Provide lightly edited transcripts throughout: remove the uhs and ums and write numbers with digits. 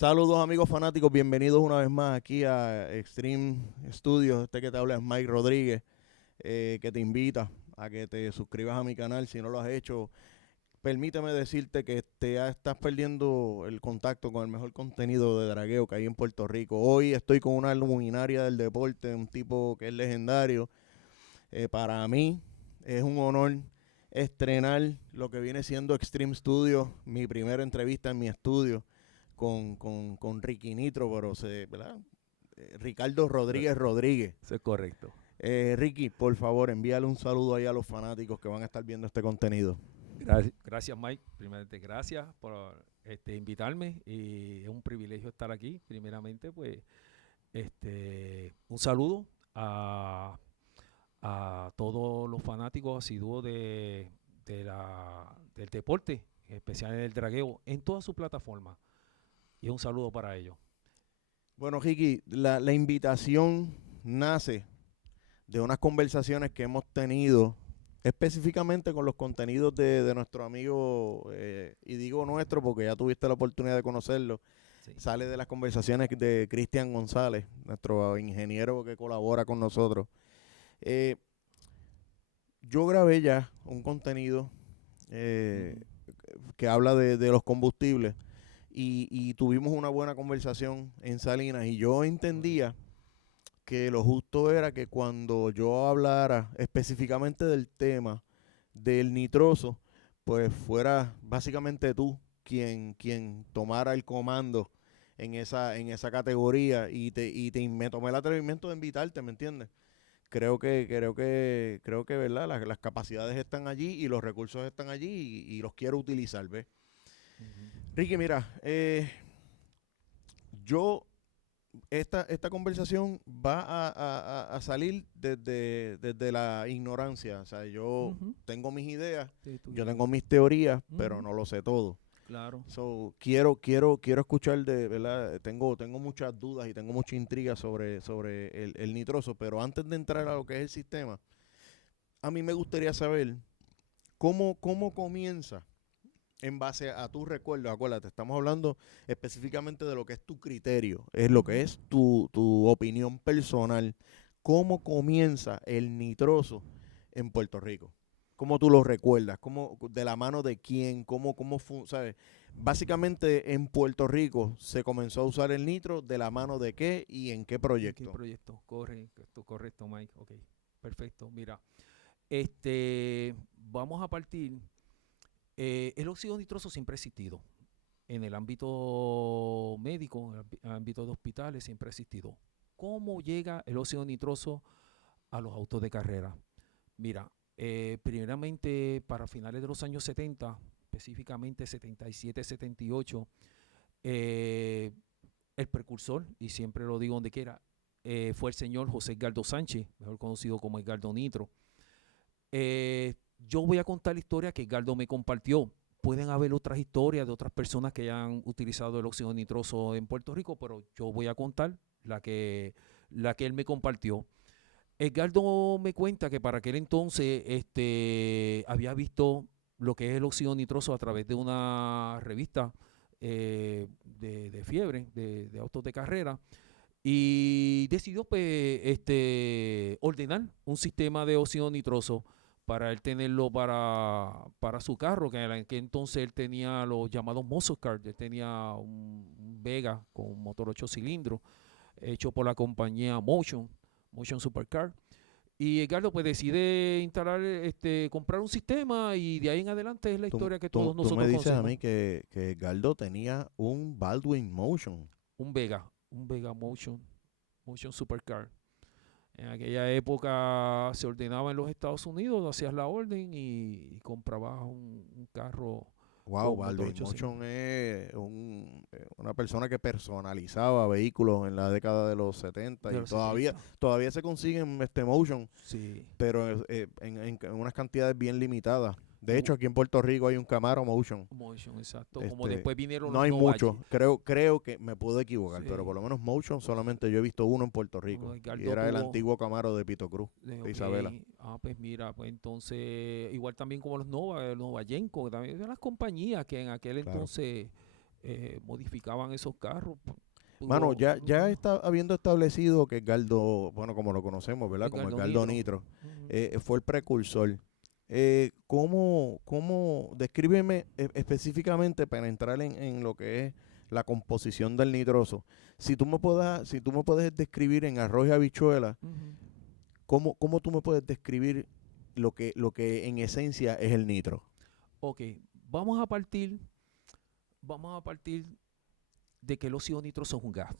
Saludos amigos fanáticos, bienvenidos una vez más aquí a Extreme Studios. Este que te habla es Mike Rodríguez, que te invita a que te suscribas a mi canal si no lo has hecho. Permíteme decirte que estás perdiendo el contacto con el mejor contenido de dragueo que hay en Puerto Rico. Hoy estoy con una luminaria del deporte, un tipo que es legendario. Para mí es un honor estrenar lo que viene siendo Extreme Studios, mi primera entrevista en mi estudio con Ricky Nitro, ¿verdad? Ricardo Rodríguez Rodríguez. Eso es correcto. Ricky, por favor, envíale un saludo ahí a los fanáticos que van a estar viendo este contenido. Gracias, Mike. Primeramente, gracias por invitarme y es un privilegio estar aquí. Primeramente, pues, un saludo a todos los fanáticos asiduos del deporte, en especial del dragueo, en toda su plataforma. Y un saludo para ellos. Bueno, Ricky, la invitación nace de unas conversaciones que hemos tenido específicamente con los contenidos de nuestro amigo, y digo nuestro porque ya tuviste la oportunidad de conocerlo. Sí. Sale de las conversaciones de Cristian González, nuestro ingeniero que colabora con nosotros. Eh, yo grabé ya un contenido que habla de los combustibles y tuvimos una buena conversación en Salinas y yo entendía que lo justo era que cuando yo hablara específicamente del tema del nitroso, pues fuera básicamente tú quien tomara el comando en esa categoría y me tomé el atrevimiento de invitarte, ¿me entiendes? Creo que ¿verdad? Las capacidades están allí y los recursos están allí y los quiero utilizar, ¿ves? Ricky, mira, yo esta conversación va a salir desde la ignorancia. O sea, yo Ujú. tengo mis ideas, Sí, tú yo ya. tengo mis teorías, pero Ujú. no lo sé todo. Claro. So, quiero escuchar ¿verdad? Tengo muchas dudas y tengo mucha intriga sobre el nitroso, pero antes de entrar a lo que es el sistema, a mí me gustaría saber cómo comienza en base a tus recuerdos. Acuérdate, estamos hablando específicamente de lo que es tu criterio, es lo que Ujú. es tu opinión personal. ¿Cómo comienza el nitroso en Puerto Rico? ¿Cómo tú lo recuerdas? ¿De la mano de quién? ¿Sabes? Básicamente en Puerto Rico se comenzó a usar el nitro, ¿de la mano de qué y en qué ¿En qué proyecto? proyecto? Correcto, Mike. Ok, perfecto. Mira, vamos a partir. El óxido nitroso siempre ha existido. En el ámbito médico, en el ámbito de hospitales, siempre ha existido. ¿Cómo llega el óxido nitroso a los autos de carrera? Mira, primeramente para finales de los años 70, específicamente 77, 78, eh, el precursor, y siempre lo digo donde quiera, fue el señor José Edgardo Sánchez, mejor conocido como Edgardo Nitro. Yo voy a contar la historia que Edgardo me compartió. Pueden haber otras historias de otras personas que hayan utilizado el óxido nitroso en Puerto Rico, pero yo voy a contar la que él me compartió. Edgardo me cuenta que para aquel entonces había visto lo que es el óxido nitroso a través de una revista de fiebre, de autos de carrera, y decidió pues, ordenar un sistema de óxido nitroso para él tenerlo para su carro, que en aquel entonces él tenía los llamados muscle cars. Él tenía un Vega con motor 8 cilindros hecho por la compañía Motion Supercar. Y Edgardo pues decide comprar un sistema, y de ahí en adelante es la Tú, historia que tú, todos tú me nosotros dices a conocemos. mí que Galdo tenía un Baldwin Motion. Un Vega Motion Supercar. En aquella época se ordenaba en los Estados Unidos, hacías la orden y comprabas un carro Wow, con motor Baldwin 8 Motion cilindros. es una persona que personalizaba vehículos en la década de los 70 De y los todavía, 70. todavía se consiguen Motion, Sí. pero en unas cantidades bien limitadas. De Igu- hecho, aquí en Puerto Rico hay un Camaro Motion. Motion, exacto. Como Este, después vinieron no los hay Nova. muchos, creo que me puedo equivocar, pero por Sí. lo menos Motion solamente yo he visto uno en Puerto Bueno, Rico y Edgardo era el tuvo. antiguo Camaro de Pito Cruz, de Ok, Isabela. pues mira, pues entonces, igual también como los Nova, Nova Genco, también de las compañías que en aquel Claro. entonces modificaban esos carros. Mano, ya está habiendo establecido que Galdo, bueno, como lo conocemos, ¿verdad? El Como el Galdo Galdo Nitro. Nitro, fue el precursor. Descríbeme específicamente para entrar en lo que es la composición del nitroso? Si tú me puedes describir en arroz y habichuela, ¿cómo tú me puedes describir lo que en esencia es el nitro? Ok, vamos a partir, vamos a partir de que el óxido nitroso es un gas.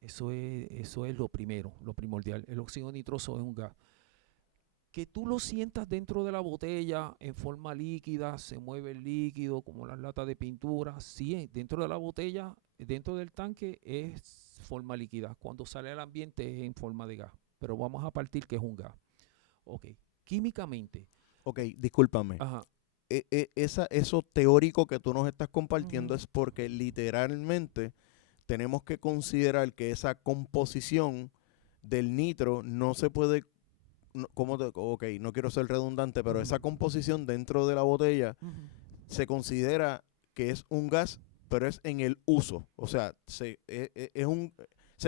Eso es lo primero, lo primordial. El óxido nitroso es un gas. Que tú lo sientas dentro de la botella en forma líquida, se mueve el líquido como las latas de pintura. Sí, dentro de la botella, dentro del tanque es forma líquida. Cuando sale al ambiente es en forma de gas. Pero vamos a partir que es un gas. Ok, químicamente. Ok, discúlpame. Ajá. Eso teórico que tú nos estás compartiendo Ujú, es porque literalmente tenemos que considerar que esa composición del nitro no se puede, ok, no quiero ser redundante, pero ujú, esa composición dentro de la botella ujú. se considera que es un gas, pero es en el uso. O sea, se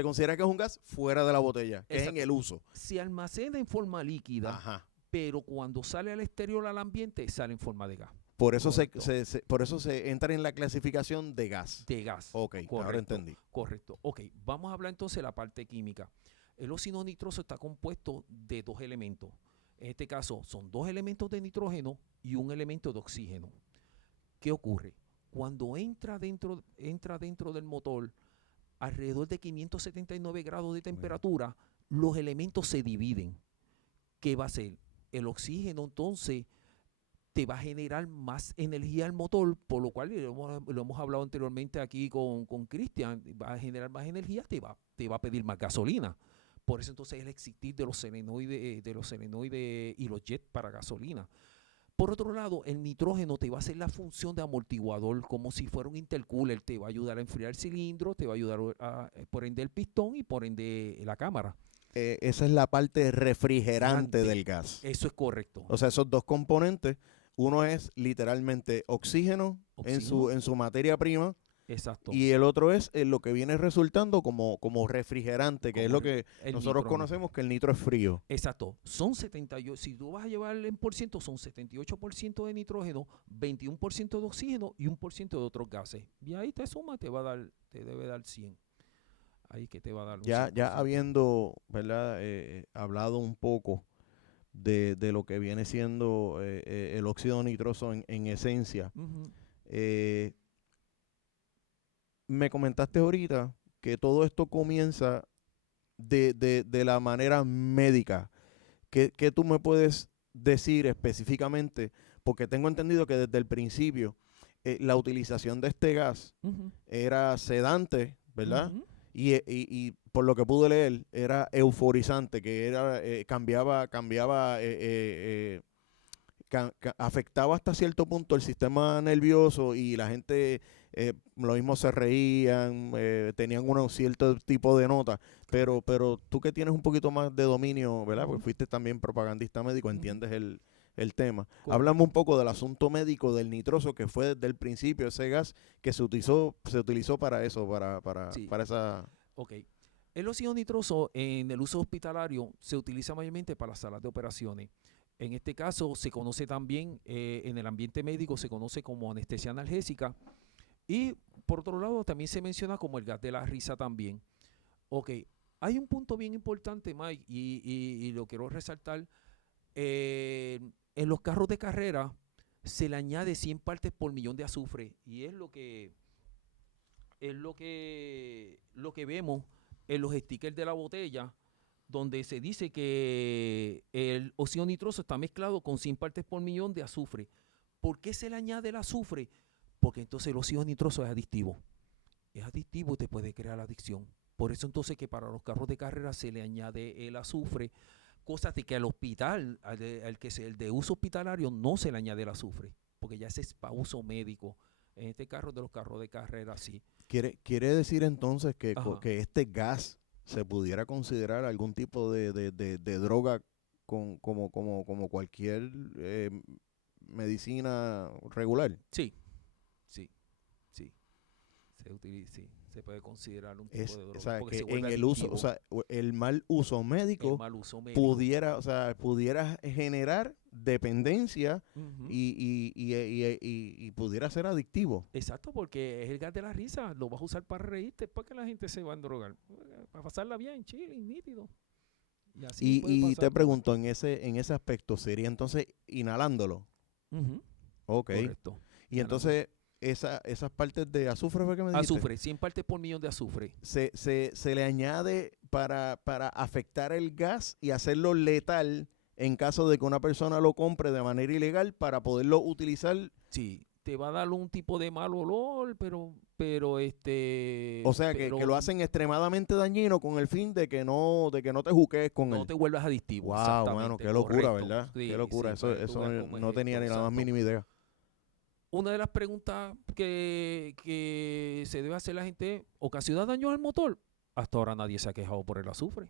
considera que es un gas fuera de la botella, que es en Exacto. el uso. Se almacena en forma líquida, Ajá. pero cuando sale al exterior al ambiente sale en forma de gas. Por eso Correcto. por eso se entra en la clasificación de gas. De gas. Ok, ahora Correcto. entendí. Correcto. Ok, vamos a hablar entonces de la parte química. El óxido nitroso está compuesto de dos elementos. En este caso son dos elementos de nitrógeno y un elemento de oxígeno. ¿Qué ocurre? Cuando entra dentro del motor, alrededor de 579 grados de temperatura, los elementos se dividen. ¿Qué va a hacer? El oxígeno entonces te va a generar más energía al motor, por lo cual lo hemos hablado anteriormente aquí con Cristian, va a generar más energía, te va a pedir más gasolina. Por eso entonces el existir de los selenoides y los jets para gasolina. Por otro lado, el nitrógeno te va a hacer la función de amortiguador, como si fuera un intercooler, te va a ayudar a enfriar el cilindro, te va a ayudar por ende el pistón y por ende la cámara. Esa es la parte refrigerante Gerante. del gas. Eso es correcto. O sea, esos dos componentes, uno es literalmente oxígeno Oxígeno, en su materia prima exacto. y el otro es lo que viene resultando como refrigerante, que es Como lo que el nosotros nitrógeno. conocemos que el nitro es frío. Exacto. Son 78, si tú vas a llevar en por ciento, son 78% de nitrógeno, 21% de oxígeno y 1% de otros gases. Y ahí te suma, te debe dar 100. Ahí que te va a dar un Ya 100%. habiendo, ¿verdad? Hablado un poco de lo que viene siendo el óxido nitroso en esencia, Ujú, eh, me comentaste ahorita que todo esto comienza de la manera médica. ¿Qué tú me puedes decir específicamente? Porque tengo entendido que desde el principio la utilización de este gas ujú, era sedante, ¿verdad? ujú. Y por lo que pude leer, era euforizante, que era cambiaba afectaba hasta cierto punto el sistema nervioso y la gente lo mismo se reían, tenían un cierto tipo de nota, Correcto. pero tú que tienes un poquito más de dominio, ¿verdad? Porque Ujú, fuiste también propagandista médico, ujú. entiendes el tema. Háblame un Correcto. poco del asunto médico del nitroso, que fue desde el principio ese gas que se utilizó para eso, Sí, para esa... ok. El óxido nitroso en el uso hospitalario se utiliza mayormente para las salas de operaciones. En este caso se conoce también, en el ambiente médico se conoce como anestesia analgésica y por otro lado también se menciona como el gas de la risa también. Ok, hay un punto bien importante, Mike, y lo quiero resaltar. En los carros de carrera se le añade 100 partes por millón de azufre y es lo que vemos en los stickers de la botella, donde se dice que el óxido nitroso está mezclado con 100 partes por millón de azufre. ¿Por qué se le añade el azufre? Porque entonces el óxido nitroso es adictivo. Es adictivo y te puede crear adicción. Por eso entonces que para los carros de carrera se le añade el azufre, cosa de que al hospital, el de uso hospitalario, no se le añade el azufre, porque ya ese es para uso médico. En este carro de los carros de carrera, sí. Quiere decir entonces Ajá. que este gas se pudiera considerar algún tipo de droga como cualquier medicina regular. Sí, sí, sí, Sí, se puede considerar un tipo Es, de o droga sea, porque que se vuelve en el uso, o adictivo, sea, el mal uso el médico mal uso médico. o sea, pudiera generar dependencia Ujú. y pudiera ser adictivo. Exacto, porque es el gas de la risa, lo vas a usar para reírte, para que la gente se va a drogar, para pasarla bien, chile, nítido. Y así puede Y te pasar. pregunto, en ese aspecto, ¿sería entonces inhalándolo? Ujú. Ok. Correcto. Y entonces, esas partes de azufre fue que me dijiste, Azufre, 100 partes por millón de azufre. se le añade para afectar el gas y hacerlo letal en caso de que una persona lo compre de manera ilegal para poderlo utilizar. Sí, te va a dar un tipo de mal olor, O sea, que lo pero hacen extremadamente dañino con el fin de que no te juques con no él. te vuelvas adictivo, Wow, mano, exactamente, qué locura, correcto. ¿verdad? Qué Sí, locura. sí, para que tú Eso veas cómo es no tenía esto, ni la más exacto. mínima idea. Una de las preguntas que se debe hacer la gente, ¿ocasiona daño al motor? Hasta ahora nadie se ha quejado por el azufre.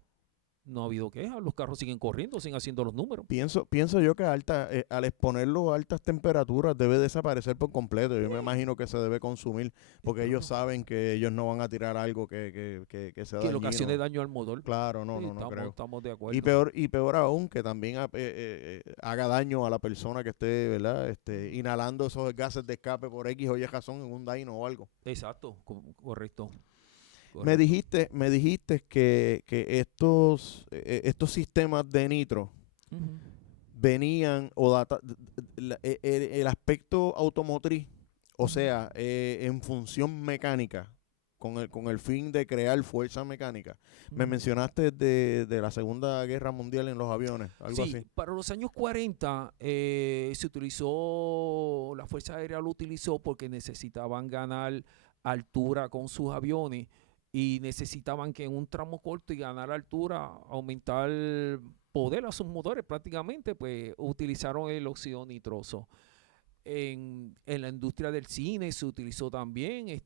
No ha habido quejas, los carros siguen corriendo, siguen haciendo los números. Pienso yo que al exponerlo a altas temperaturas debe desaparecer por completo. Yo me imagino que se debe consumir porque ellos Claro, saben que ellos no van a tirar algo que sea que le ocasione dañino. daño al motor. Claro, no, Sí, no creo. estamos de acuerdo. Y peor aún, que también haga daño a la persona que esté, ¿verdad? Inhalando esos gases de escape por X o Y razón en un dyno o algo. Exacto, correcto, Me correcto. dijiste, me dijiste que estos sistemas de nitro Ujú. venían el aspecto automotriz, o Ujú. sea, en función mecánica, con el fin de crear fuerza mecánica. Me Ujú. mencionaste de la Segunda Guerra Mundial en los aviones, algo Sí, así. para los años 40 se utilizó, la Fuerza Aérea lo utilizó porque necesitaban ganar altura con sus aviones y necesitaban que en un tramo corto y ganar altura, aumentar poder a sus motores prácticamente, pues utilizaron el óxido nitroso. En la industria del cine se utilizó también,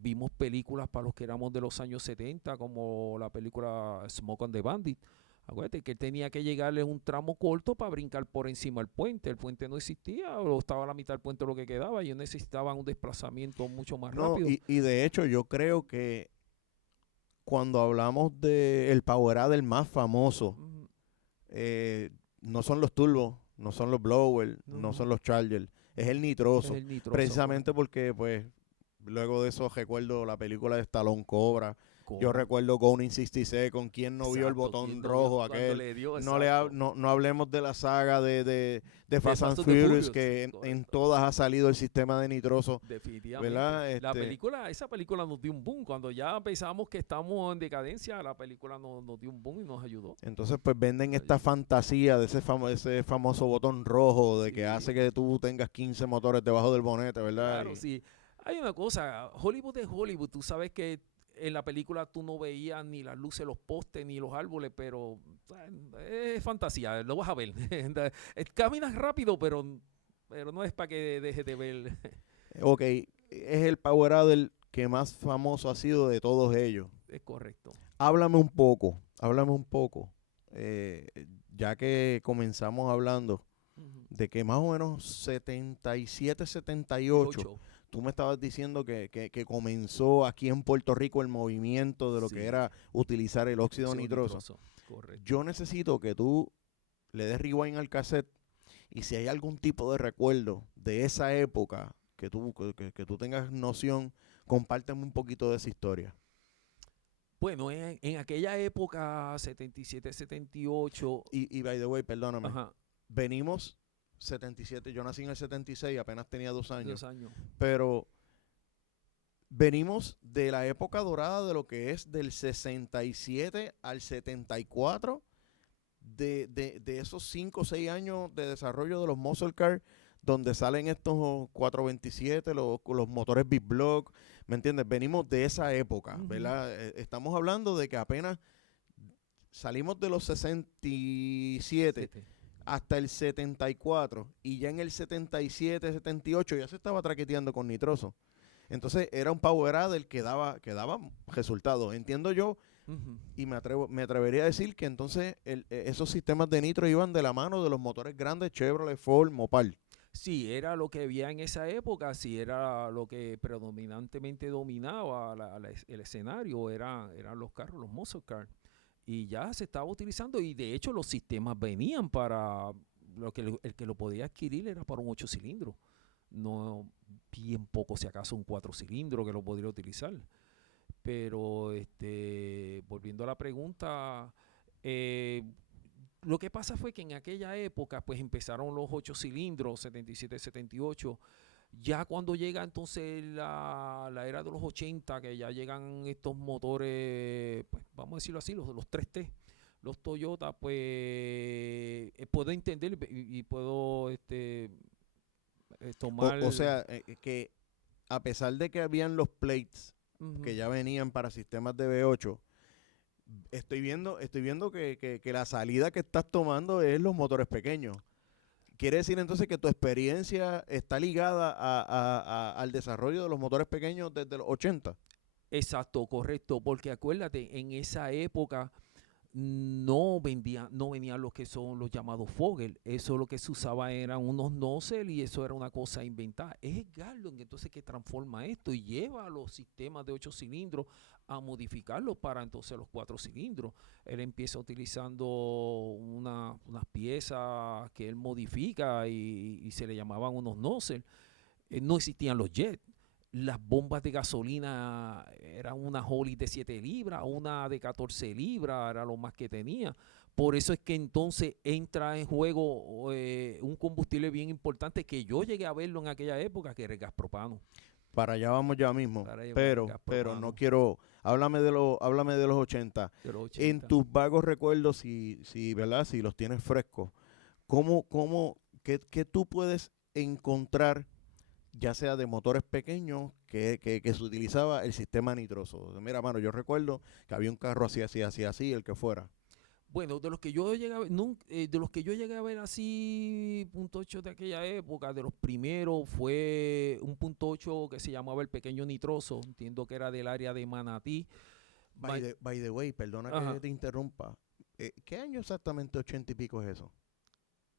vimos películas para los que éramos de los años 70, como la película Smoke on the Bandit. Acuérdate que él tenía que llegarle un tramo corto para brincar por encima del puente. El puente no existía, o estaba a la mitad del puente lo que quedaba, y ellos necesitaban un desplazamiento mucho más No, rápido. y de hecho yo creo que cuando hablamos de el Powerade el más famoso, Ujú. eh, no son los turbos, no son los blowers, No, no son no, los chargers, es el es nitroso. el nitroso, Precisamente correcto. porque, pues, luego de eso recuerdo la película de Stallone Cobra. Yo Cobra. recuerdo Gone in 66, con quien no vio el Exacto, ¿quién botón no vio rojo cuando aquel. le dio? Exacto. No hablemos de la saga de De Fast and Fast and the Furious, Furious, que en correcto. todas ha salido el sistema de nitroso, Definitivamente. ¿verdad? Esa película nos dio un boom. Cuando ya pensamos que estamos en decadencia, la película nos dio un boom y nos ayudó. Entonces, pues venden Nos esta ayudó. fantasía de ese famoso botón rojo, de que hace Sí, que tú tengas 15 motores debajo del bonete, ¿verdad? claro, sí. Hay una cosa, Hollywood es Hollywood. Tú sabes que en la película tú no veías ni las luces, los postes, ni los árboles, pero es fantasía, lo vas a ver. Caminas rápido, pero no es para que dejes de ver. Ok, es el Powerade que más famoso ha sido de todos ellos. Es correcto. Háblame un poco, eh, ya que comenzamos hablando Ujú. de que más o menos 77, Y 78, 8. tú me estabas diciendo que comenzó aquí en Puerto Rico el movimiento de lo que Sí, era utilizar el óxido óxido nitroso. nitroso, correcto. Yo necesito que tú le des rewind al cassette y si hay algún tipo de recuerdo de esa época que tú tengas noción, compárteme un poquito de esa historia. Bueno, en aquella época, 77, 78, Y by the way, perdóname, ajá, venimos 77, yo nací en el 76, apenas tenía 2 años, 2 años. pero venimos de la época dorada de lo que es del 67 al 74, de esos 5 o 6 años de desarrollo de los muscle cars, donde salen estos 427, los motores Big Block, ¿me entiendes? Venimos de esa época, Ujú. ¿verdad? Estamos hablando de que apenas salimos de los 67 Siete. hasta el 74 y ya en el 77, 78 ya se estaba traqueteando con nitroso. Entonces era un Powerade el que daba resultados. Entiendo yo Ujú. y me atrevería a decir que entonces esos sistemas de nitro iban de la mano de los motores grandes Chevrolet, Ford, Mopar. Sí, era lo que había en esa época, sí, era lo que predominantemente dominaba el escenario, eran los carros, los muscle cars. Y ya se estaba utilizando y de hecho los sistemas venían para, el que lo podía adquirir era para un 8 cilindros, no bien poco si acaso un 4 cilindros que lo podría utilizar. Pero volviendo a la pregunta, eh, lo que pasa fue que en aquella época pues empezaron los 8 cilindros, 77, 78. Ya cuando llega entonces la era de los 80, que ya llegan estos motores, pues vamos a decirlo así, los 3T, los Toyota, pues puedo entender y puedo tomar... O sea, que a pesar de que habían los plates que Ujú. ya venían para sistemas de V8, estoy viendo que la salida que estás tomando es los motores pequeños. Quiere decir entonces que tu experiencia está ligada al desarrollo de los motores pequeños desde los 80. Exacto, correcto, porque acuérdate, en esa época no venían los que son los llamados Fogel. Eso lo que se usaba eran unos nozzle y eso era una cosa inventada. Es Garland entonces que transforma esto y lleva a los sistemas de 8 cilindros a modificarlos para entonces los 4 cilindros. Él empieza utilizando unas piezas que él modifica y se le llamaban unos nozzle. No existían los jets. Las bombas de gasolina eran una Holly de 7 libras, una de 14 libras, era lo más que tenía. Por eso es que entonces entra en juego un combustible bien importante que yo llegué a verlo en aquella época, que era el gas propano. Para allá vamos ya mismo. Para llevar el gas Pero no propano quiero, háblame de los 80. de los En 80. tus vagos recuerdos, si, ¿verdad? Si los tienes frescos, qué tú puedes encontrar, ya sea de motores pequeños, que se utilizaba el sistema nitroso? Mira, mano, yo recuerdo que había un carro así, el que fuera. Bueno, de los que yo llegué a ver, de los que yo llegué a ver así, punto 8 de aquella época, de los primeros fue un punto 8 que se llamaba el Pequeño Nitroso, entiendo que era del área de Manatí. By the way, perdona que Ajá. te interrumpa. ¿Qué año exactamente 80 y pico es eso?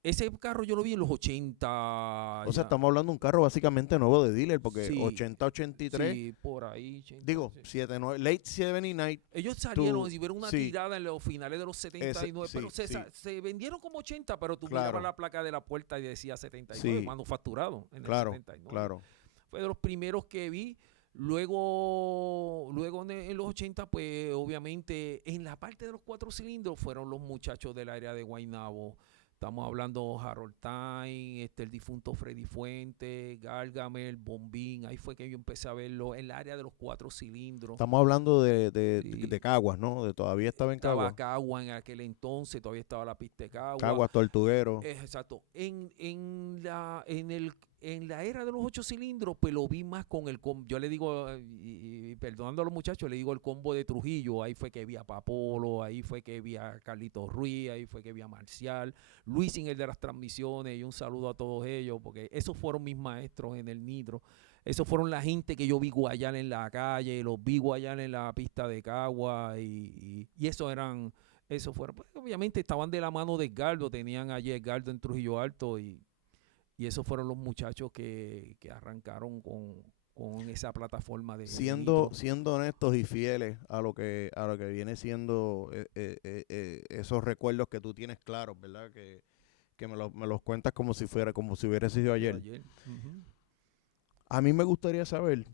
Ese carro yo lo vi en los 80 O sea, ya. estamos hablando de un carro básicamente nuevo de dealer, porque Sí, 80, 83, sí, por ahí. 80, digo, sí. 79, late 79, Ellos salieron tú, y vieron una sí, tirada en los finales de los 79, pero sí, se vendieron como 80, pero tú mirabas claro, la placa de la puerta y decía 79, sí, manufacturado en el claro, 79. claro. Fue de los primeros que vi. Luego en los 80, pues obviamente en la parte de los 4 cilindros fueron los muchachos del área de Guaynabo. Estamos hablando Harold Time, el difunto Freddy Fuentes, Gargamel, Bombín. Ahí fue que yo empecé a verlo en el área de los 4 cilindros. Estamos hablando Sí, de Caguas, ¿no? Todavía estaba en estaba Caguas. Cagua en aquel entonces, todavía estaba la pista de Cagua. Caguas, Tortuguero. Exacto. En la era de los 8 cilindros, pues lo vi más con el combo. Yo le digo, y perdonando a los muchachos, le digo el combo de Trujillo. Ahí fue que vi a Papolo, ahí fue que vi a Carlitos Ruiz, ahí fue que vi a Marcial, Luis el de las transmisiones, y un saludo a todos ellos, porque esos fueron mis maestros en el Nitro. Esos fueron la gente que yo vi guayar en la calle, los vi guayar en la pista de Cagua, y esos fueron, pues, obviamente estaban de la mano de Edgardo, tenían allí Edgardo en Trujillo Alto y esos fueron los muchachos que arrancaron con esa plataforma de Nitro. Siendo honestos y fieles a lo que viene siendo esos recuerdos que tú tienes claros, ¿verdad? Que me los cuentas como si hubiera sido Yo ayer. ayer. Ujú. A mí me gustaría saber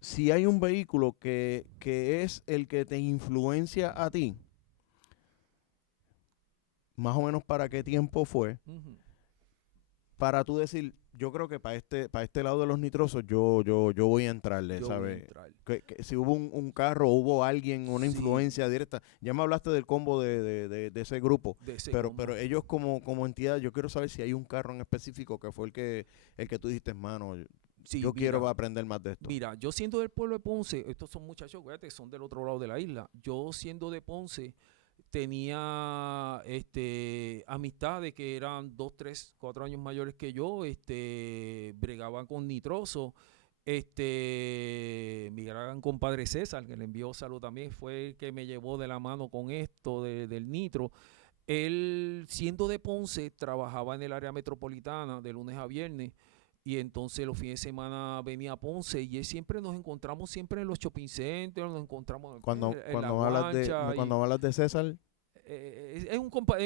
si hay un vehículo que es el que te influencia a ti, más o menos para qué tiempo fue, Ujú. para tú decir, yo creo que para este lado de los nitrosos yo voy a entrarle, Yo voy a ¿sabes? entrar. Que si hubo un carro, hubo alguien, una Sí, influencia directa. Ya me hablaste del combo de ese grupo, de ese pero combo. ellos como entidad, yo quiero saber si hay un carro en específico que fue el que tú dijiste, hermano, Sí, yo quiero aprender más de esto. mira, yo siendo del pueblo de Ponce, estos son muchachos, fíjate, son del otro lado de la isla. Yo siendo de Ponce, tenía amistades que eran 2, 3, 4 años mayores que yo, bregaban con nitroso. Mi gran compadre César, que le envió salud también, fue el que me llevó de la mano con esto del nitro. Él, siendo de Ponce, trabajaba en el área metropolitana de lunes a viernes y entonces los fines de semana venía a Ponce y él siempre nos encontramos siempre en los shopping centers, nos encontramos Cuando, en la cuando me hablas de, guancha. cuando me hablas de César, Es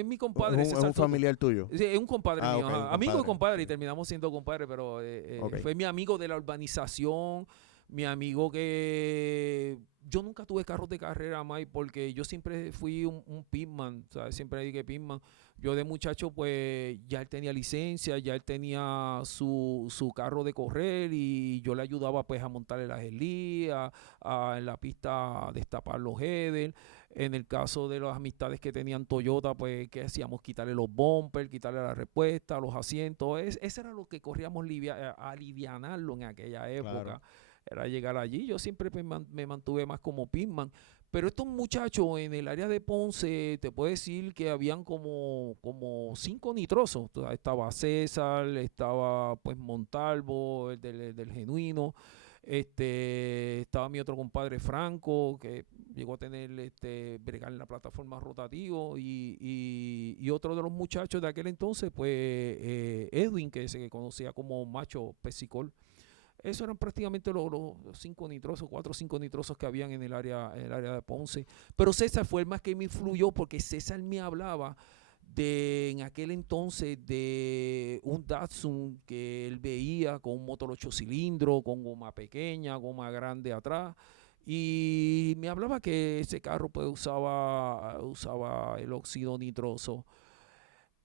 mi es compadre, un, es César un Toto. familiar tuyo. Sí, es un compadre Ah, mío, ok, un ajá. Amigo y compadre. compadre, y Sí. terminamos siendo compadre, pero Ok. fue mi amigo de la urbanización, mi amigo que yo nunca tuve carros de carrera, Mike, porque yo siempre fui un pitman, ¿sabes? Siempre dije pitman. Yo de muchacho, pues ya él tenía licencia, ya él tenía su carro de correr y yo le ayudaba pues a montarle las elías, en la pista a destapar los headers. En el caso de las amistades que tenían Toyota, pues, ¿qué hacíamos? Quitarle los bumpers, quitarle la respuesta, los asientos. Eso era lo que corríamos a alivianarlo en aquella época. Claro. Era llegar allí. Yo siempre pues, me mantuve más como pitman. Pero estos muchachos en el área de Ponce, te puedo decir que habían como 5 nitrosos. O sea, estaba César, estaba pues Montalvo, el del Genuino. Estaba mi otro compadre Franco, que llegó a tener bregar en la plataforma rotativo, y otro de los muchachos de aquel entonces, pues Edwin, que se conocía como Macho Pesicol. Eso eran prácticamente los 5 nitrosos, 4 o 5 nitrosos que habían en el área de Ponce. Pero César fue el más que me influyó porque César me hablaba en aquel entonces de un Datsun que él veía con un motor 8 cilindros, con goma pequeña, goma grande atrás. Y me hablaba que ese carro pues usaba el óxido nitroso.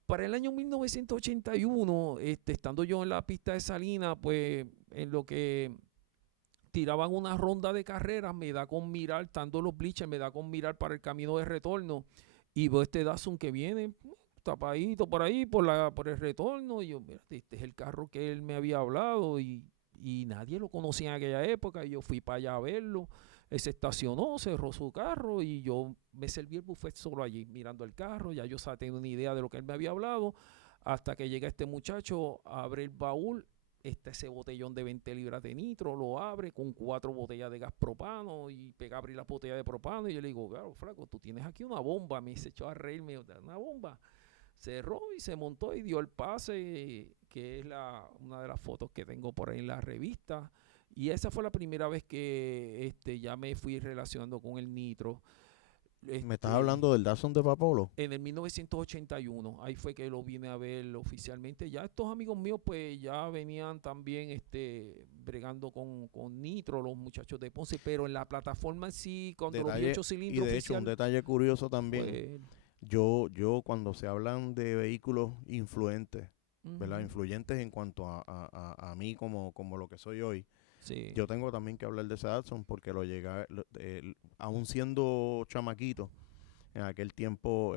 Para el año 1981, estando yo en la pista de Salinas, pues en lo que tiraban una ronda de carreras, me da con mirar, estando los bleachers, me da con mirar para el camino de retorno y veo este Datsun que viene tapadito por ahí, por el retorno, y yo, mira, este es el carro que él me había hablado y nadie lo conocía en aquella época, y yo fui para allá a verlo. Él se estacionó, cerró su carro y yo me serví el buffet solo allí, mirando el carro. Ya yo tenía una idea de lo que él me había hablado. Hasta que llega este muchacho, abre el baúl, está ese botellón de 20 libras de nitro, lo abre con 4 botellas de gas propano y pega a abrir la botella de propano. Y yo le digo, claro, flaco, tú tienes aquí una bomba. Me se echó a reír, me dijo, una bomba. Cerró y se montó y dio el pase, que es una de las fotos que tengo por ahí en la revista. Y esa fue la primera vez que ya me fui relacionando con el nitro. Me estás hablando del Datsun de Papolo. En el 1981, ahí fue que lo vine a ver oficialmente. Ya estos amigos míos pues ya venían también bregando con nitro, los muchachos de Ponce, pero en la plataforma en sí, cuando los vi 8 Y cilindros de hecho, un oficial, detalle curioso también. pues, Yo cuando se hablan de vehículos influentes, ¿verdad? ujú, Influyentes en cuanto a mí como lo que soy hoy. sí, Yo tengo también que hablar de ese Datsun porque aún siendo chamaquito, en aquel tiempo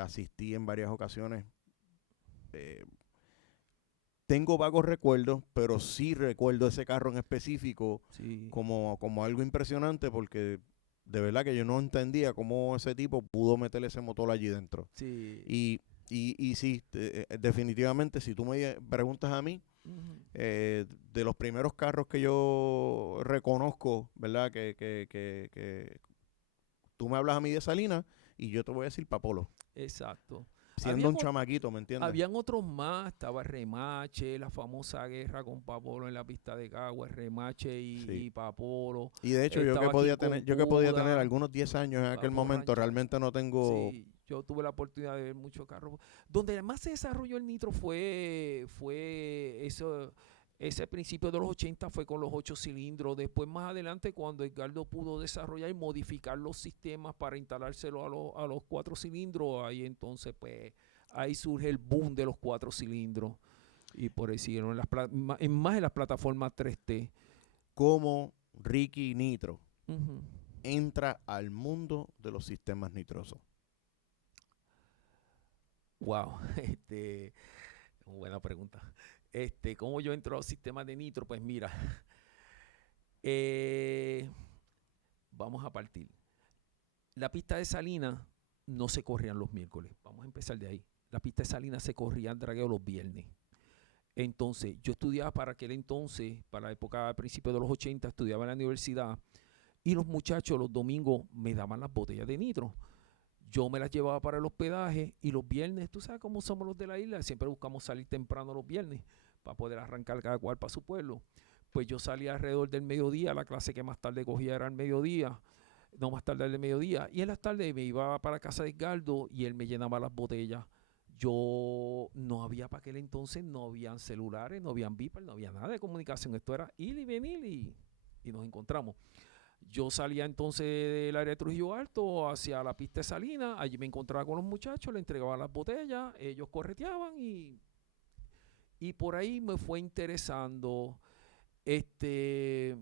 asistí en varias ocasiones. eh, Tengo vagos recuerdos, pero sí recuerdo ese carro en específico sí, como algo impresionante porque de verdad que yo no entendía cómo ese tipo pudo meter ese motor allí dentro. sí. Y sí, definitivamente, si tú me preguntas a mí, Ujú. de los primeros carros que yo reconozco, ¿verdad? Que tú me hablas a mí de Salinas y yo te voy a decir Papolo, Exacto. siendo Habían, un chamaquito, ¿me entiendes? habían otros más, estaba Remache, la famosa guerra con Papolo en la pista de Cagua, Remache Sí. y Papolo. Y de hecho, Estaba King yo que podía tener Concuda, algunos 10 años en aquel Papo momento, Ranchero. realmente no tengo. Sí, yo tuve la oportunidad de ver muchos carros. Donde más se desarrolló el nitro fue eso, ese principio de los 80 fue con los 8 cilindros. Después, más adelante, cuando Edgardo pudo desarrollar y modificar los sistemas para instalárselo a los 4 cilindros, ahí entonces, pues, ahí surge el boom de los 4 cilindros. Y por ahí siguieron más en las plataformas 3T. Cómo Ricky Nitro Ujú. entra al mundo de los sistemas nitrosos. Wow, buena pregunta. ¿Cómo yo entro al sistema de nitro? Pues mira, eh, vamos a partir. La pista de Salinas no se corrían los miércoles. Vamos a empezar de ahí. La pista de Salinas se corría en dragueo los viernes. Entonces, yo estudiaba para aquel entonces, para la época a principios de los 80, estudiaba en la universidad y los muchachos los domingos me daban las botellas de nitro. yo me las llevaba para el hospedaje y los viernes, tú sabes cómo somos los de la isla, siempre buscamos salir temprano los viernes para poder arrancar cada cual para su pueblo. Pues yo salía alrededor del mediodía, la clase que más tarde cogía era al mediodía, no más tarde del mediodía, y en las tardes me iba para casa de Edgardo y él me llenaba las botellas. Yo no había para aquel entonces, no habían celulares, no habían beeper, no había nada de comunicación, esto era ir y venir y nos encontramos. Yo salía entonces del área de Trujillo Alto hacia la pista de Salinas, allí me encontraba con los muchachos, le entregaba las botellas, ellos correteaban y por ahí me fue interesando. Este,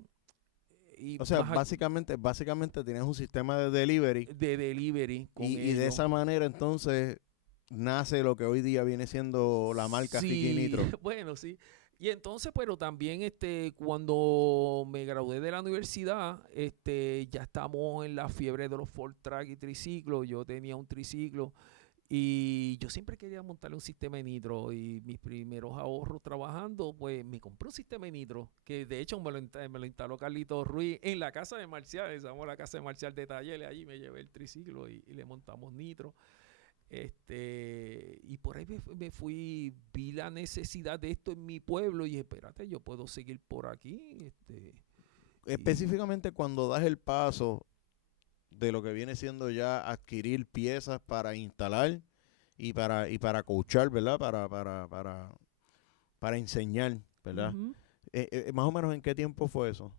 y O sea, más básicamente tenías un sistema de delivery de delivery con y de ellos. esa manera entonces nace lo que hoy día viene siendo la marca Ricky Nitro. Bueno, sí. Y entonces, pero también cuando me gradué de la universidad, ya estamos en la fiebre de los Ford Track y triciclos. Yo tenía un triciclo y yo siempre quería montarle un sistema de nitro y mis primeros ahorros trabajando, pues me compré un sistema de nitro, que de hecho me lo instaló Carlitos Ruiz en la casa de Marcial, estamos en la casa de Marcial de talleres, allí me llevé el triciclo y le montamos nitro. Y por ahí me fui, vi la necesidad de esto en mi pueblo y dije, espérate, yo puedo seguir por aquí. Específicamente cuando das el paso de lo que viene siendo ya adquirir piezas para instalar y para coachar, ¿verdad? Para enseñar, ¿verdad? Ujú. Más o menos, ¿en qué tiempo fue eso?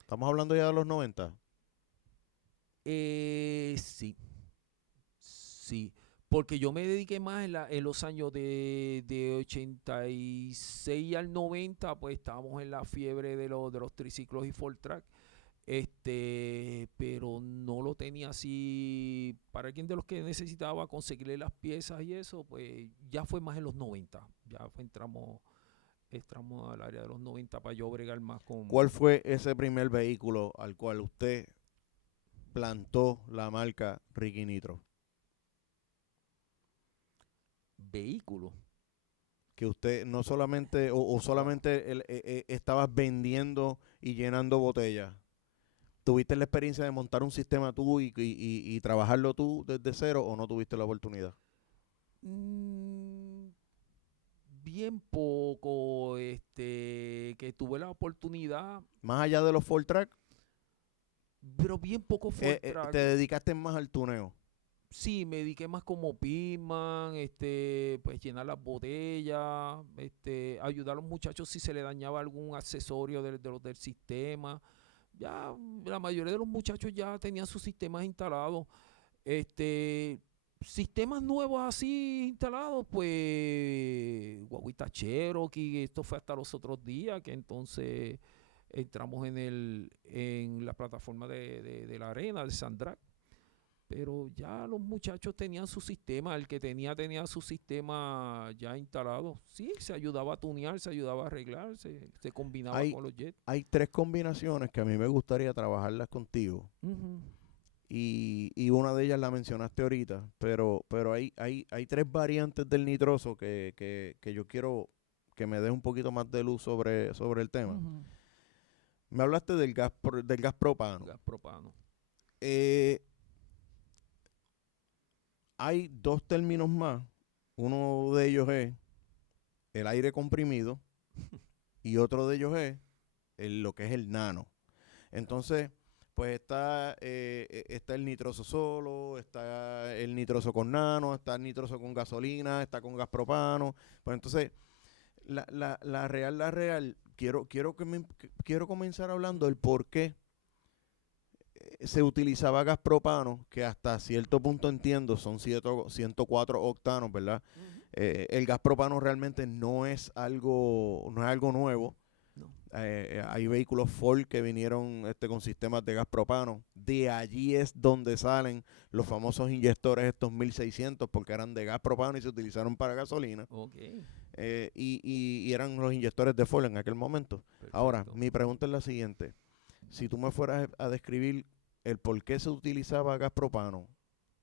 Estamos hablando ya de los 90. Sí, sí, porque yo me dediqué más en los años de 86 al 90, pues estábamos en la fiebre de los triciclos y Ford Track. Pero no lo tenía así para alguien de los que necesitaba conseguirle las piezas y eso, pues ya fue más en los 90, entramos al área de los 90 para yo bregar más con ¿Cuál fue ese primer vehículo al cual usted plantó la marca Ricky Nitro? vehículos. Que usted no solamente, o solamente estabas vendiendo y llenando botellas. ¿Tuviste la experiencia de montar un sistema tú y trabajarlo tú desde cero o no tuviste la oportunidad? Mm, bien poco, que tuve la oportunidad, Más allá de los Ford Track, pero bien poco Ford te Track. dedicaste más al tuneo. Sí, me dediqué más como Pitman, pues llenar las botellas, ayudar a los muchachos si se le dañaba algún accesorio de los del sistema. Ya la mayoría de los muchachos ya tenían sus sistemas instalados. Este, sistemas nuevos así instalados, pues guaguita Cherokee, esto fue hasta los otros días que entonces entramos en la plataforma de la arena de Sandrac. Pero ya los muchachos tenían su sistema, el que tenía su sistema ya instalado. Sí, se ayudaba a tunear, se ayudaba a arreglar, se combinaba Hay, con los jets. hay tres combinaciones que a mí me gustaría trabajarlas contigo. Ujú. Y una de ellas la mencionaste ahorita, pero hay tres variantes del nitroso que yo quiero que me des un poquito más de luz sobre el tema. Ujú. Me hablaste del gas propano. Gas propano. Eh, Hay dos términos más. Uno de ellos es el aire comprimido y otro de ellos es lo que es el nano. Entonces, pues está el nitroso solo, está el nitroso con nano, está el nitroso con gasolina, está con gas propano. Pues entonces, la real, quiero comenzar hablando del por qué se utilizaba gas propano, que hasta cierto punto entiendo, son 104 octanos, ¿verdad? Ujú. El gas propano realmente no es algo nuevo. No. Hay vehículos Ford que vinieron con sistemas de gas propano. De allí es donde salen los famosos inyectores estos 1600 porque eran de gas propano y se utilizaron para gasolina. Ok, Y eran los inyectores de Ford en aquel momento. Ahora, perfecto. mi pregunta es la siguiente. Si tú me fueras a describir el por qué se utilizaba gas propano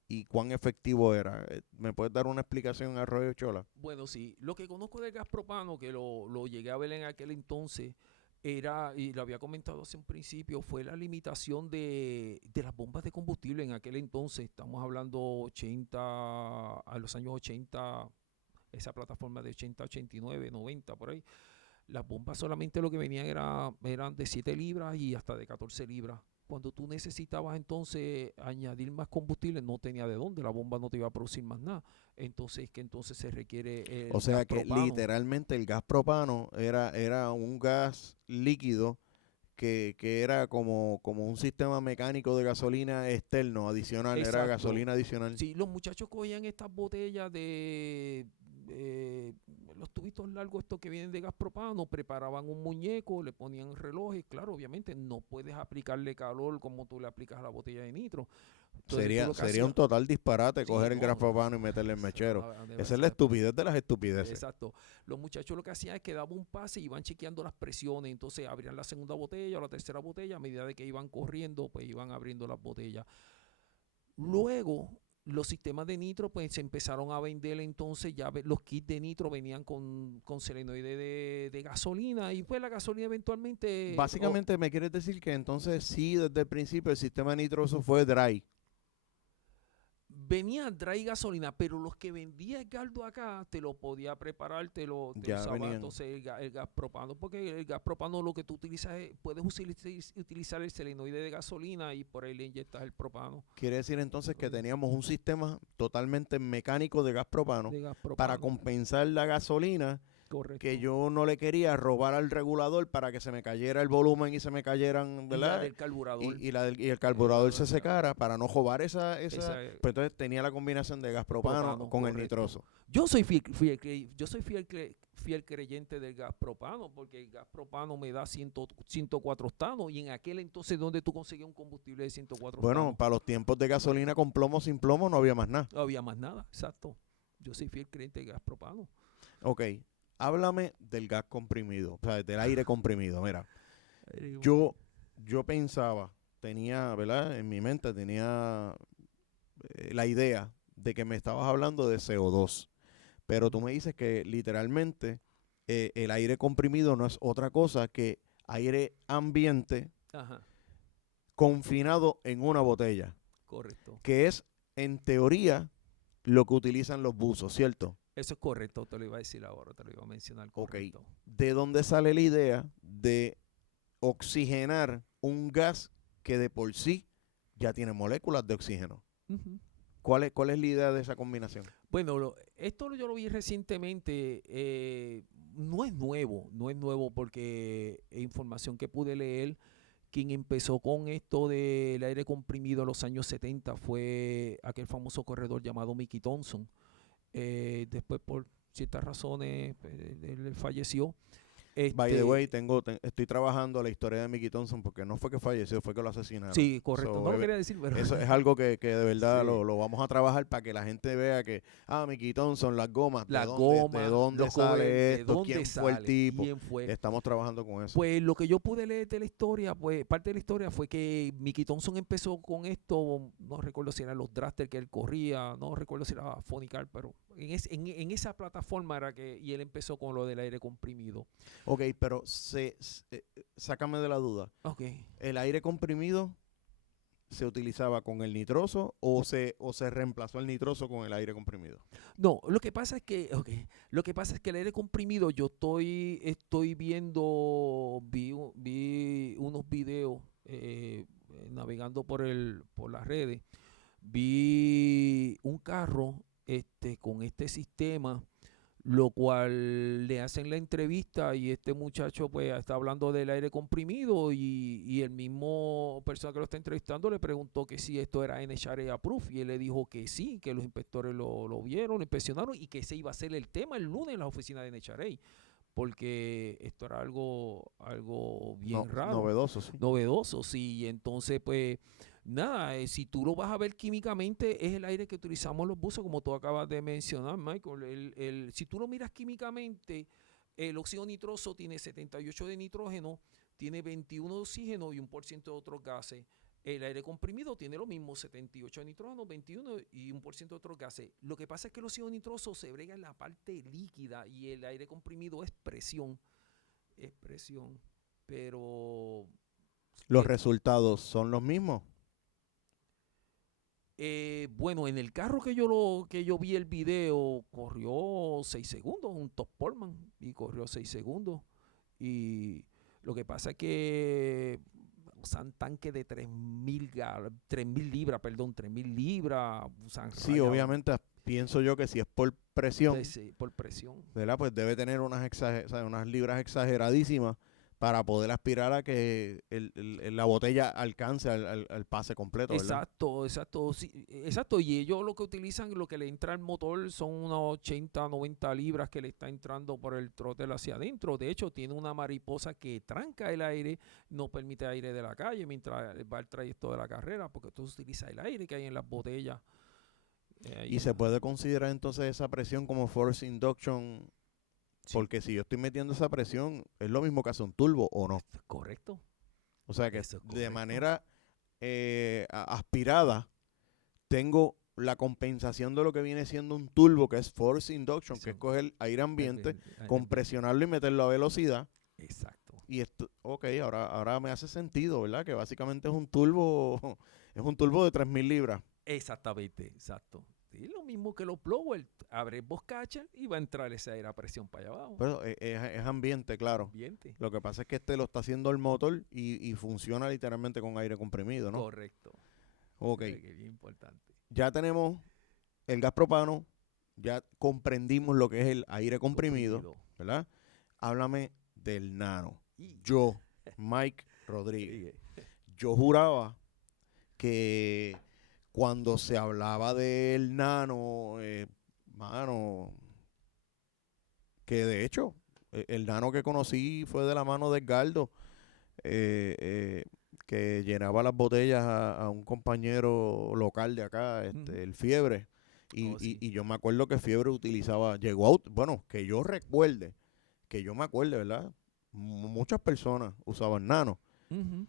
y cuán efectivo era, ¿me puedes dar una explicación a Arroyo Chola? Bueno, sí, lo que conozco del gas propano, que lo llegué a ver en aquel entonces, era, y lo había comentado hace un principio, fue la limitación de las bombas de combustible en aquel entonces. Estamos hablando 80, a los años 80, esa plataforma de 80, 89, 90, por ahí. Las bombas solamente lo que venían eran de 7 libras y hasta de 14 libras. Cuando tú necesitabas entonces añadir más combustible, no tenía de dónde, la bomba no te iba a producir más nada. Entonces se requiere O el sea gas que propano. literalmente el gas propano era un gas líquido que era como un sistema mecánico de gasolina externo, adicional, era Exacto. gasolina adicional. Sí, los muchachos cogían estas botellas de los tubitos largos estos que vienen de gas propano, preparaban un muñeco, le ponían relojes. Claro, obviamente no puedes aplicarle calor como tú le aplicas a la botella de nitro. Entonces tú lo que Sería un hacías, total disparate sí, coger el gas no, propano y meterle el mechero. Esa es la exacto. estupidez de las estupideces. Exacto. Los muchachos lo que hacían es que daban un pase y iban chequeando las presiones. Entonces abrían la segunda botella o la tercera botella. A medida de que iban corriendo, pues iban abriendo las botellas. Luego, los sistemas de nitro, pues se empezaron a vender. Entonces ya los kits de nitro venían con selenoide de gasolina. Y pues la gasolina eventualmente Básicamente me quieres decir que entonces sí, desde el principio el sistema nitroso fue dry. venía dry gasolina, pero los que vendía Edgardo acá te lo podía preparar, te Ya usaba venían. entonces el gas propano, porque el gas propano lo que tú utilizas es, puedes utilizar el selenoide de gasolina y por ahí le inyectas el propano Quiere decir entonces que teníamos un sistema totalmente mecánico de gas propano de gas para propano, compensar la gasolina que correcto. yo no le quería robar al regulador para que se me cayera el volumen y se me cayeran, Y la ¿verdad? del carburador, Y el carburador se secara para no robar esa. esa, Pues entonces tenía la combinación de gas propano propano, con el correcto. nitroso. Yo soy fiel creyente del gas propano, porque el gas propano me da 104 octanos, y en aquel entonces donde tú conseguías un combustible de 104 Bueno, octanos, para los tiempos de gasolina con plomo sin plomo no había más nada. no había más nada, exacto. Yo soy fiel creyente del gas propano. Ok, háblame del gas comprimido, o sea, del aire comprimido. Mira, Eh, yo pensaba, tenía, ¿verdad? En mi mente tenía la idea de que me estabas hablando de CO2, pero tú me dices que literalmente el aire comprimido no es otra cosa que aire ambiente Ajá, confinado en una botella, correcto. que es en teoría lo que utilizan los buzos, ¿cierto? Eso es correcto, te lo iba a decir ahora, te lo iba a mencionar, Ok, correcto. ¿de dónde sale la idea de oxigenar un gas que de por sí ya tiene moléculas de oxígeno? Ujú. Cuál es la idea de esa combinación? Bueno, esto yo lo vi recientemente, no es nuevo porque información que pude leer, quien empezó con esto del aire comprimido en los años 70 fue aquel famoso corredor llamado Mickey Thompson. Después por ciertas razones pues, él falleció. By the way, Este, estoy trabajando la historia de Mickey Thompson porque no fue que falleció, fue que lo asesinaron. sí, correcto, no So, lo quería decir, pero eso es algo que de verdad sí. lo vamos a trabajar para que la gente vea que, Mickey Thompson, las gomas, La de goma, dónde los cover, sale de esto? dónde ¿Quién fue el sale, tipo? quién fue. Estamos trabajando con eso. Pues lo que yo pude leer de la historia, pues parte de la historia fue que Mickey Thompson empezó con esto, no recuerdo si eran los drafter que él corría, no recuerdo si era Fonicar, pero en esa plataforma era que, y él empezó con lo del aire comprimido. Ok, pero sácame de la duda. Ok. ¿El aire comprimido se utilizaba con el nitroso o se reemplazó el nitroso con el aire comprimido? No, lo que pasa es que, lo que pasa es que el aire comprimido, yo estoy viendo, vi unos videos navegando por las redes, vi un carro con este sistema, lo cual le hacen la entrevista y este muchacho pues está hablando del aire comprimido y el mismo persona que lo está entrevistando le preguntó que si esto era NHRA approved y él le dijo que sí, que los inspectores lo vieron, lo inspeccionaron y que ese iba a ser el tema el lunes en la oficina de NHRA, porque esto era algo bien No, raro, novedoso, sí. novedoso, sí, y entonces pues nada, si tú lo vas a ver químicamente, es el aire que utilizamos en los buses, como tú acabas de mencionar, Michael. Si tú lo miras químicamente, el óxido nitroso tiene 78 de nitrógeno, tiene 21 de oxígeno y 1% de otros gases. El aire comprimido tiene lo mismo, 78 de nitrógeno, 21 y 1% de otros gases. Lo que pasa es que el óxido nitroso se brega en la parte líquida y el aire comprimido es presión. Es presión. pero ¿Los resultados son los mismos? bueno, en el carro que yo vi el video, corrió 6 segundos, un Top Portman, y corrió 6 segundos. Y lo que pasa es que usan tanques de 3.000 libras, perdón, 3.000 libras, usan Sí, rayas obviamente pienso yo que si es por presión, por presión. ¿verdad? Pues debe tener o sea, unas libras exageradísimas para poder aspirar a que la botella alcance al pase completo, ¿verdad? Exacto, exacto, sí, exacto. Y ellos lo que utilizan, lo que le entra al motor son unas 80, 90 libras que le está entrando por el throttle hacia adentro. De hecho, tiene una mariposa que tranca el aire, no permite aire de la calle mientras va el trayecto de la carrera, porque tú utilizas el aire que hay en las botellas. Y se puede considerar entonces esa presión como force induction, Sí, porque si yo estoy metiendo esa presión, es lo mismo que hace un turbo, ¿o no? correcto. O sea que Eso es de correcto. manera aspirada, tengo la compensación de lo que viene siendo un turbo, que es force induction, que Eso, es coger aire ambiente, el viento. compresionarlo y meterlo a velocidad. Exacto. Y esto, ok, ahora me hace sentido, ¿verdad? Que básicamente es un turbo, es un turbo de 3.000 libras. Exactamente, exacto. Sí, lo mismo que los blowers. Abre boscacha y va a entrar ese aire a presión para allá abajo. Pero es ambiente, claro. Ambiente. Lo que pasa es que este lo está haciendo el motor y funciona literalmente con aire comprimido, ¿no? Correcto. Ok, Que es bien importante. ya tenemos el gas propano, ya comprendimos lo que es el aire comprimido, Comprimido. ¿verdad? Háblame del nano. Y, Yo, Mike Rodríguez, y, yo juraba que cuando se hablaba del nano, mano, que de hecho, el nano que conocí fue de la mano de Edgardo, eh, eh, que llenaba las botellas a un compañero local de acá, ujú. el Fiebre. Oh, sí. Y yo me acuerdo que Fiebre utilizaba, bueno, que yo recuerde, que yo me acuerde, ¿verdad? Muchas personas usaban nano, Ujú,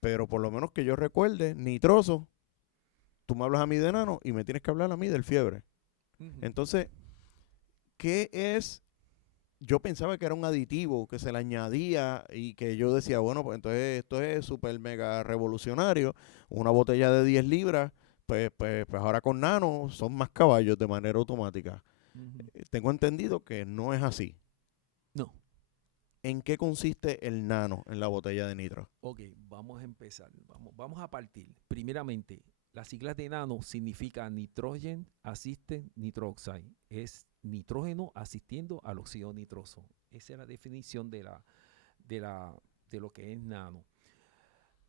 pero por lo menos que yo recuerde, nitroso, tú me hablas a mí de nano y me tienes que hablar a mí del Fiebre. ujú. Entonces, ¿qué es? Yo pensaba que era un aditivo que se le añadía y que yo decía, bueno, pues entonces esto es súper mega revolucionario. Una botella de 10 libras, pues ahora con nano son más caballos de manera automática. Ujú. Tengo entendido que no es así. No. ¿En qué consiste el nano en la botella de nitro? Ok, vamos a empezar. Vamos a partir. Primeramente, las siglas de nano significa Nitrogen Assisted Nitroxide. Es nitrógeno asistiendo al óxido nitroso. Esa es la definición de, la, de lo que es nano.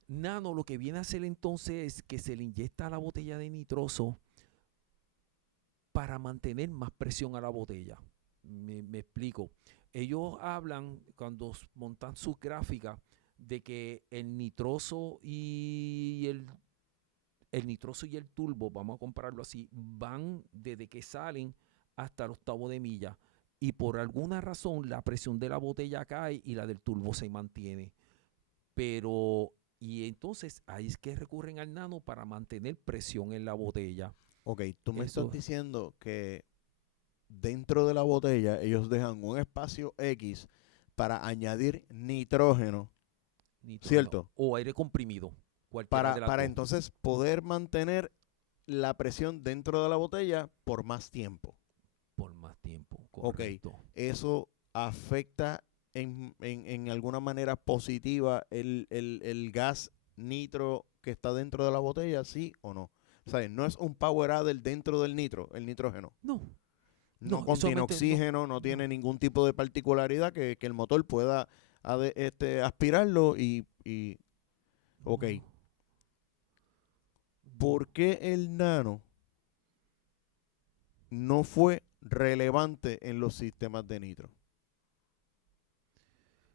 Nano lo que viene a hacer entonces es que se le inyecta a la botella de nitroso para mantener más presión a la botella. Me explico. Ellos hablan cuando montan sus gráficas de que el nitroso y el turbo, vamos a compararlo así, van desde que salen hasta el octavo de milla. Y por alguna razón la presión de la botella cae y la del turbo se mantiene. Pero, y entonces ahí es que recurren al nano para mantener presión en la botella. Ok, tú me estás Eso, diciendo que dentro de la botella ellos dejan un espacio X para añadir nitrógeno, nitrógeno ¿cierto? o aire comprimido, cualquiera de las Para dos, entonces poder mantener la presión dentro de la botella por más tiempo. por más tiempo, Ok, correcto. eso afecta en alguna manera positiva el gas nitro que está dentro de la botella, ¿sí o no? O sea, no es un power adder dentro del nitro, el nitrógeno. No, No no, contiene solamente no, oxígeno, no no, tiene ningún tipo de particularidad que el motor pueda aspirarlo ok, no, no. ¿por qué el nano no fue relevante en los sistemas de nitro?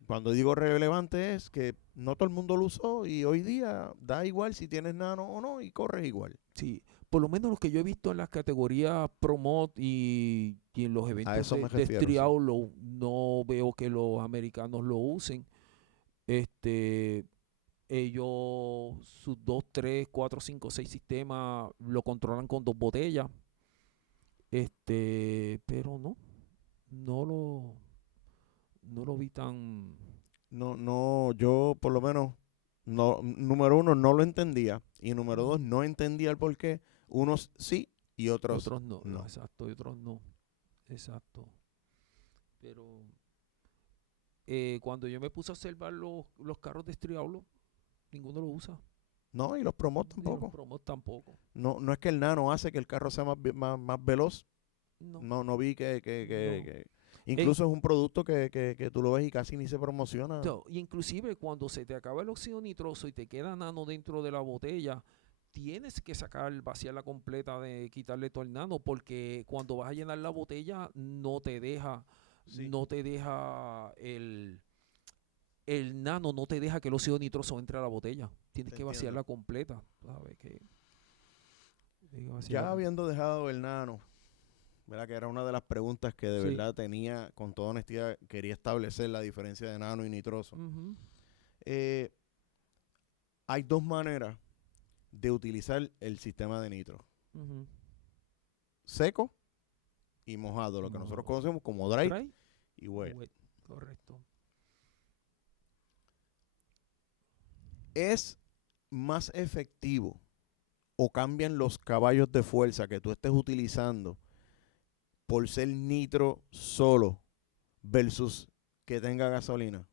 Cuando digo relevante es que no todo el mundo lo usó y hoy día da igual si tienes nano o no y corres igual. Sí, por lo menos lo que yo he visto en las categorías Promote y en los A eventos eso me de refiero, sí. trial, no veo que los americanos lo usen. Este, ellos, sus 2, 3, 4, 5, 6 sistemas lo controlan con 2 botellas. Pero no lo vi tan. no, yo por lo menos, no, número uno, no lo entendía. Y número dos, no entendía el por qué. Unos sí y Y otros otros no, no. exacto, y otros no, exacto. Pero cuando yo me puse a observar los carros de estriablo, ninguno lo usa, No, y los promos y los tampoco. promos tampoco. No, no es que el nano hace que el carro sea más veloz. No, No, no vi no. incluso es un producto que tú lo ves y casi ni se promociona. Y inclusive cuando se te acaba el óxido nitroso y te queda nano dentro de la botella, tienes que sacar, vaciar la completa, de quitarle todo el nano, porque cuando vas a llenar la botella Sí, no te deja el nano, no te deja que el óxido nitroso entre a la botella. Tienes te que entiendo. vaciarla completa, ¿sabes? Tienes que vaciarla Ya habiendo dejado el nano, ¿verdad? Que era una de las preguntas que de Sí. verdad tenía, con toda honestidad, quería establecer la diferencia de nano y nitroso. Ujú, Eh, Hay dos maneras de utilizar el sistema de nitro. ujú. Seco y mojado, Y lo que nosotros mojado. conocemos como dry Dry y o wet. wet, correcto. ¿Es más efectivo o cambian los caballos de fuerza que tú estés utilizando por ser nitro solo versus que tenga gasolina?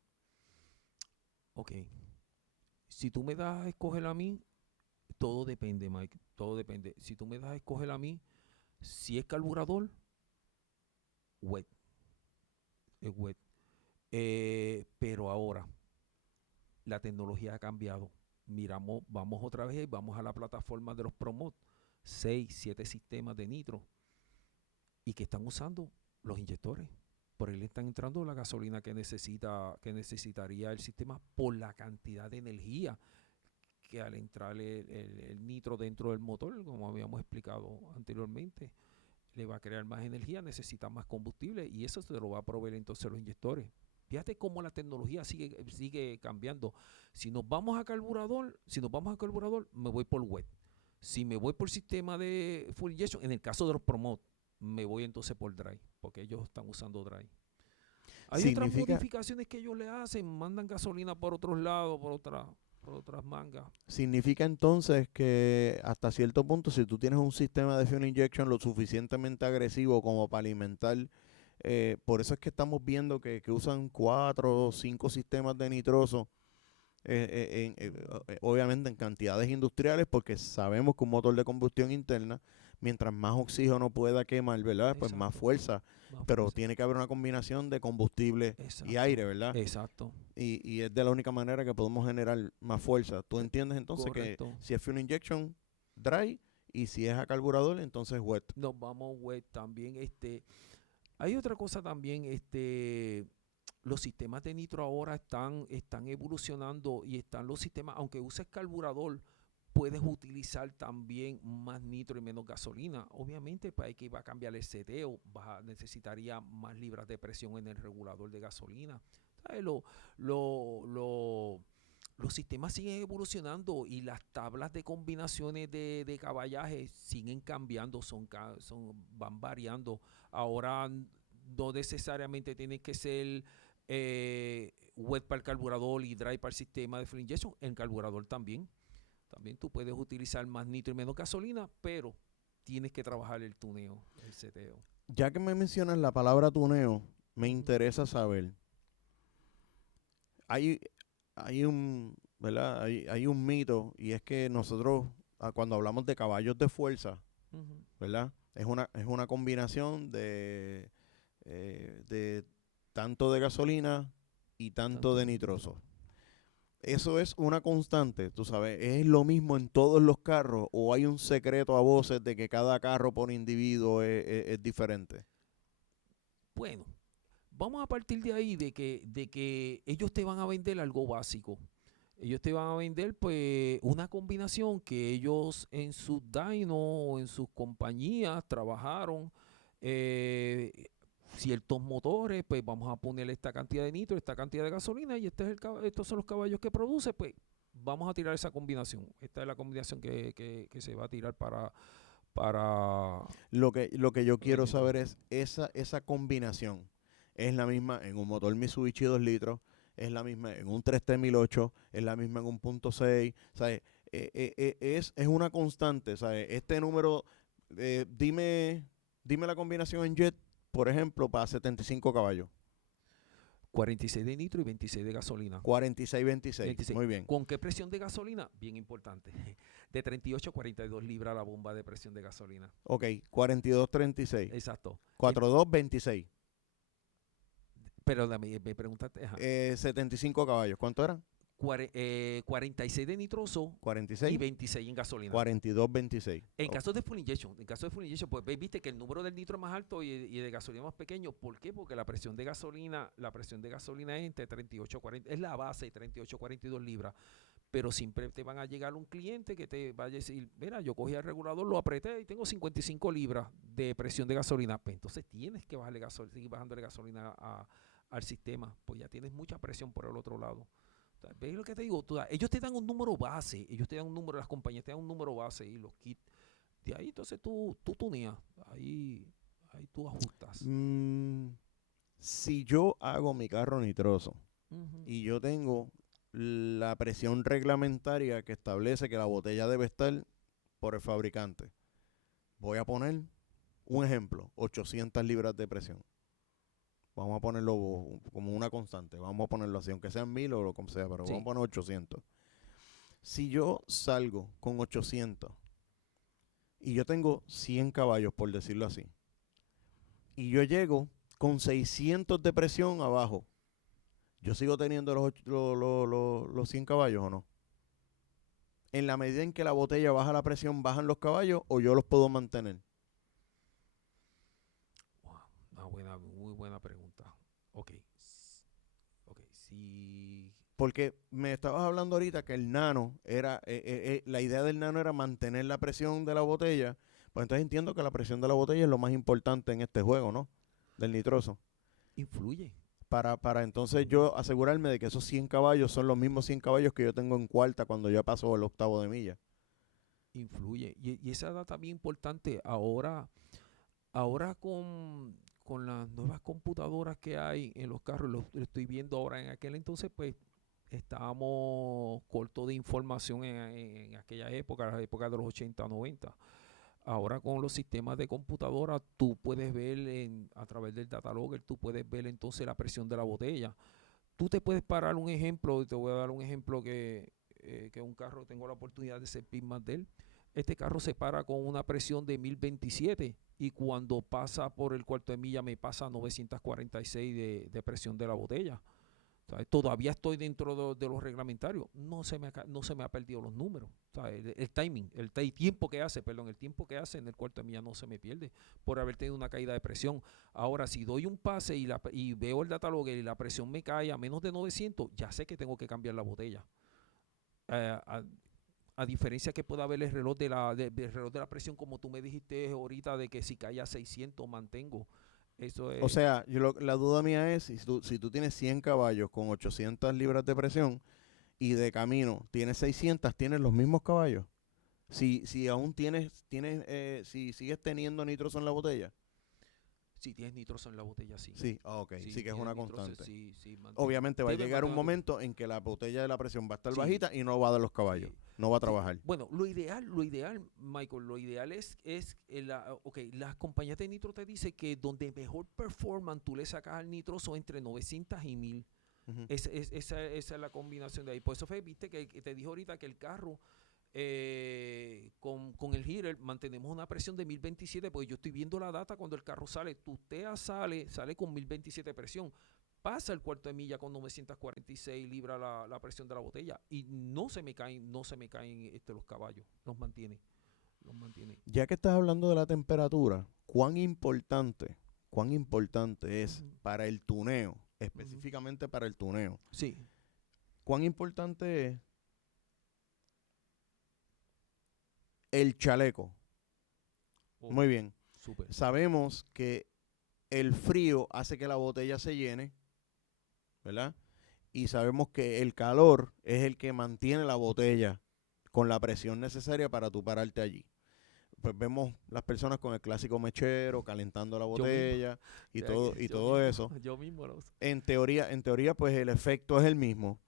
Ok. Si tú me das a escoger a mí, todo depende, Mike. Todo depende. Si tú me das a escoger a mí, si es carburador, wet. Es wet. Pero ahora, la tecnología ha cambiado. Miramos, vamos otra vez y vamos a la plataforma de los Promot. 6, 7 sistemas de nitro. Y que están usando los inyectores. Por ahí le están entrando la gasolina que necesitaría el sistema por la cantidad de energía que al entrar el nitro dentro del motor, como habíamos explicado anteriormente, le va a crear más energía, necesita más combustible y eso se lo va a proveer entonces los inyectores. Fíjate cómo la tecnología sigue cambiando. Si nos vamos a carburador, me voy por wet. Si me voy por sistema de full injection, en el caso de los Promot, me voy entonces por dry, porque ellos están usando dry. Hay otras Significa, modificaciones que ellos le hacen, mandan gasolina por otros lados, por otras mangas. significa entonces que hasta cierto punto, si tú tienes un sistema de fuel injection lo suficientemente agresivo como para alimentar, por eso es que estamos viendo que usan 4 o 5 sistemas de nitroso, obviamente en cantidades industriales, porque sabemos que un motor de combustión interna, mientras más oxígeno pueda quemar, ¿verdad? Pues más Exacto, fuerza, más pero fuerza. tiene que haber una combinación de combustible y Exacto, aire, ¿verdad? exacto, Y es de la única manera que podemos generar más fuerza. ¿Tú entiendes entonces que correcto. si es fuel injection, dry, y si es a carburador, entonces wet? Nos vamos wet también. Hay otra cosa también, los sistemas de nitro ahora están evolucionando y están los sistemas, aunque uses carburador, puedes utilizar también más nitro y menos gasolina. Obviamente, para que va a cambiar el seteo, necesitaría más libras de presión en el regulador de gasolina. ¿Sabes? Lo, lo, los sistemas siguen evolucionando y las tablas de combinaciones de caballaje siguen cambiando, van variando. Ahora no necesariamente tiene que ser wet para el carburador y dry para el sistema de fuel injection. En carburador también. También tú puedes utilizar más nitro y menos gasolina, pero tienes que trabajar el tuneo, el seteo. Ya que me mencionas la palabra tuneo, me Ujú, interesa saber, hay, hay un, ¿verdad? Hay un mito, y es que nosotros, cuando hablamos de caballos de fuerza, ujú. ¿verdad? Es una combinación de tanto de gasolina y tanto Tanto de de nitro. nitroso. Eso es una constante, tú sabes, ¿es lo mismo en todos los carros o hay un secreto a voces de que cada carro por individuo es diferente? Bueno, vamos a partir de ahí de que ellos te van a vender algo básico. Ellos te van a vender pues una combinación que ellos en sus dyno o en sus compañías trabajaron eh, ciertos motores, pues vamos a ponerle esta cantidad de nitro, esta cantidad de gasolina y estos son los caballos que produce, pues vamos a tirar esa combinación. Esta es la combinación que se va a tirar para Lo que yo el quiero nitro. saber es esa combinación. ¿Es la misma en un motor Mitsubishi 2 litros? es la misma en un 3T1008, es la misma en un .6, ¿sabes? Es una constante, ¿sabes? Este número, dime la combinación en jet, por ejemplo, para 75 caballos. 46 de nitro y 26 de gasolina. 46-26, 26. muy bien. ¿Con qué presión de gasolina? Bien importante. De 38 a 42 libras la bomba de presión de gasolina. Ok, 42-36. Exacto. 42-26. Pero me preguntaste, ajá. 75 caballos, ¿cuánto eran? 46 de nitroso y 46, 26 en gasolina. 42-26. En caso de full injection, pues viste que el número del nitro es más alto y de gasolina más pequeño. ¿Por qué? Porque la presión de gasolina es entre 38 y 40, es la base, 38 42 libras. Pero siempre te van a llegar un cliente que te va a decir, mira, yo cogí el regulador, lo apreté y tengo 55 libras de presión de gasolina. Pues entonces tienes que seguir bajándole gasolina al sistema, pues ya tienes mucha presión por el otro lado. ¿Ves lo que te digo? Ellos te dan un número base, las compañías te dan un número base y los kits. De ahí entonces tú tuneas, ahí tú ajustas. Si yo hago mi carro nitroso Uh-huh. y yo tengo la presión reglamentaria que establece que la botella debe estar por el fabricante, voy a poner un ejemplo, 800 libras de presión. Vamos a ponerlo como una constante, vamos a ponerlo así, aunque sean 1000 o lo que sea, pero Sí. vamos a poner 800. Si yo salgo con 800 y yo tengo 100 caballos, por decirlo así, y yo llego con 600 de presión abajo, ¿yo sigo teniendo los 100 caballos o no? En la medida en que la botella baja la presión, ¿bajan los caballos o yo los puedo mantener? Wow, muy buena pregunta. Ok, sí. Porque me estabas hablando ahorita que el nano era, la idea del nano era mantener la presión de la botella. Pues entonces entiendo que la presión de la botella es lo más importante en este juego, ¿no? Del nitroso. Influye. Para entonces yo asegurarme de que esos 100 caballos son los mismos 100 caballos que yo tengo en cuarta cuando ya paso el octavo de milla. Influye. Y esa data bien importante ahora con las nuevas computadoras que hay en los carros, lo estoy viendo ahora. En aquel entonces, pues, estábamos cortos de información en aquella época, la época de los 80, 90. Ahora con los sistemas de computadora, tú puedes ver a través del data logger, tú puedes ver entonces la presión de la botella. Tú te puedes parar un ejemplo, te voy a dar un ejemplo que un carro, tengo la oportunidad de ser pitman de él. Este carro se para con una presión de 1027 y cuando pasa por el cuarto de milla me pasa 946 de presión de la botella. ¿Sabes? Todavía estoy dentro de los reglamentarios. No se me ha perdido los números. ¿Sabes? El timing, el tiempo que hace en el cuarto de milla no se me pierde por haber tenido una caída de presión. Ahora, si doy un pase y veo el data logger y la presión me cae a menos de 900, ya sé que tengo que cambiar la botella. A diferencia que pueda haber el reloj del reloj de la presión, como tú me dijiste ahorita, de que si cae a 600 mantengo. Eso es. O sea, la duda mía es, si tú tienes 100 caballos con 800 libras de presión y de camino tienes 600, ¿tienes los mismos caballos? Si aún si sigues teniendo nitroso en la botella. Si tienes nitroso en la botella, sí. Sí, ok, sí que es una constante. Sí, Obviamente va a llegar un momento en que la botella de la presión va a estar bajita y no va a dar los caballos, no va a trabajar. Bueno, lo ideal, Michael, lo ideal es las compañías de nitro te dicen que donde mejor performan tú le sacas al nitroso entre 900 y 1000. Uh-huh. Esa es la combinación de ahí. Por eso viste que te dijo ahorita que el carro con el heater mantenemos una presión de 1027, porque yo estoy viendo la data cuando el carro sale, sale con 1027 de presión, pasa el cuarto de milla con 946 libras la presión de la botella y no se me caen los caballos, los mantiene. Ya que estás hablando de la temperatura, ¿cuán importante es para el tuneo, específicamente para el tuneo? Sí. ¿Cuán importante es el chaleco? Muy bien. Super. Sabemos que el frío hace que la botella se llene, ¿verdad? Y sabemos que el calor es el que mantiene la botella con la presión necesaria para tú pararte allí. pues vemos las personas con el clásico mechero, calentando la Yo mismo. botella y O sea, todo, que y yo todo mismo, eso. yo mismo lo uso. En teoría, pues el efecto es el mismo.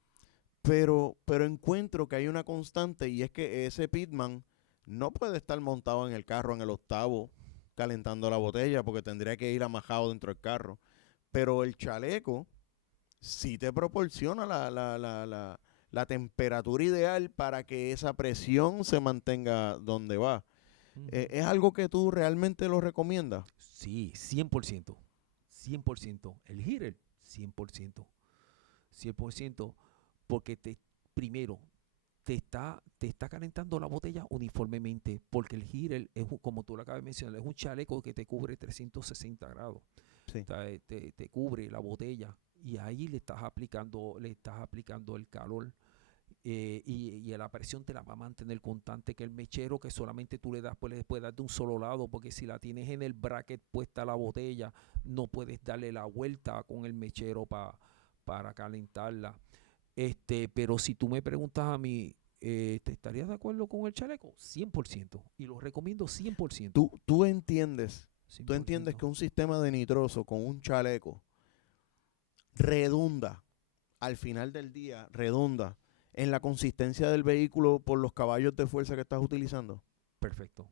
Pero encuentro que hay una constante y es que ese pitman no puede estar montado en el carro en el octavo calentando la botella porque tendría que ir amajado dentro del carro. Pero el chaleco sí te proporciona la temperatura ideal para que esa presión se mantenga donde va. ¿Es algo que tú realmente lo recomiendas? Sí, 100%. 100%. El heater, 100%. 100%. Porque primero, te está calentando la botella uniformemente. Porque el heater, como tú lo acabas de mencionar, es un chaleco que te cubre 360 grados. Sí. O sea, te cubre la botella. Y ahí le estás aplicando el calor. Y la presión te la va a mantener constante, que el mechero que solamente tú le das, pues le puedes dar de un solo lado, porque si la tienes en el bracket puesta la botella, no puedes darle la vuelta con el mechero para calentarla. Pero si tú me preguntas a mí, ¿te estarías de acuerdo con el chaleco? 100%. Y lo recomiendo 100%. Tú entiendes 100%. que un sistema de nitroso con un chaleco redunda, al final del día, redunda en la consistencia del vehículo por los caballos de fuerza que estás utilizando. Perfecto.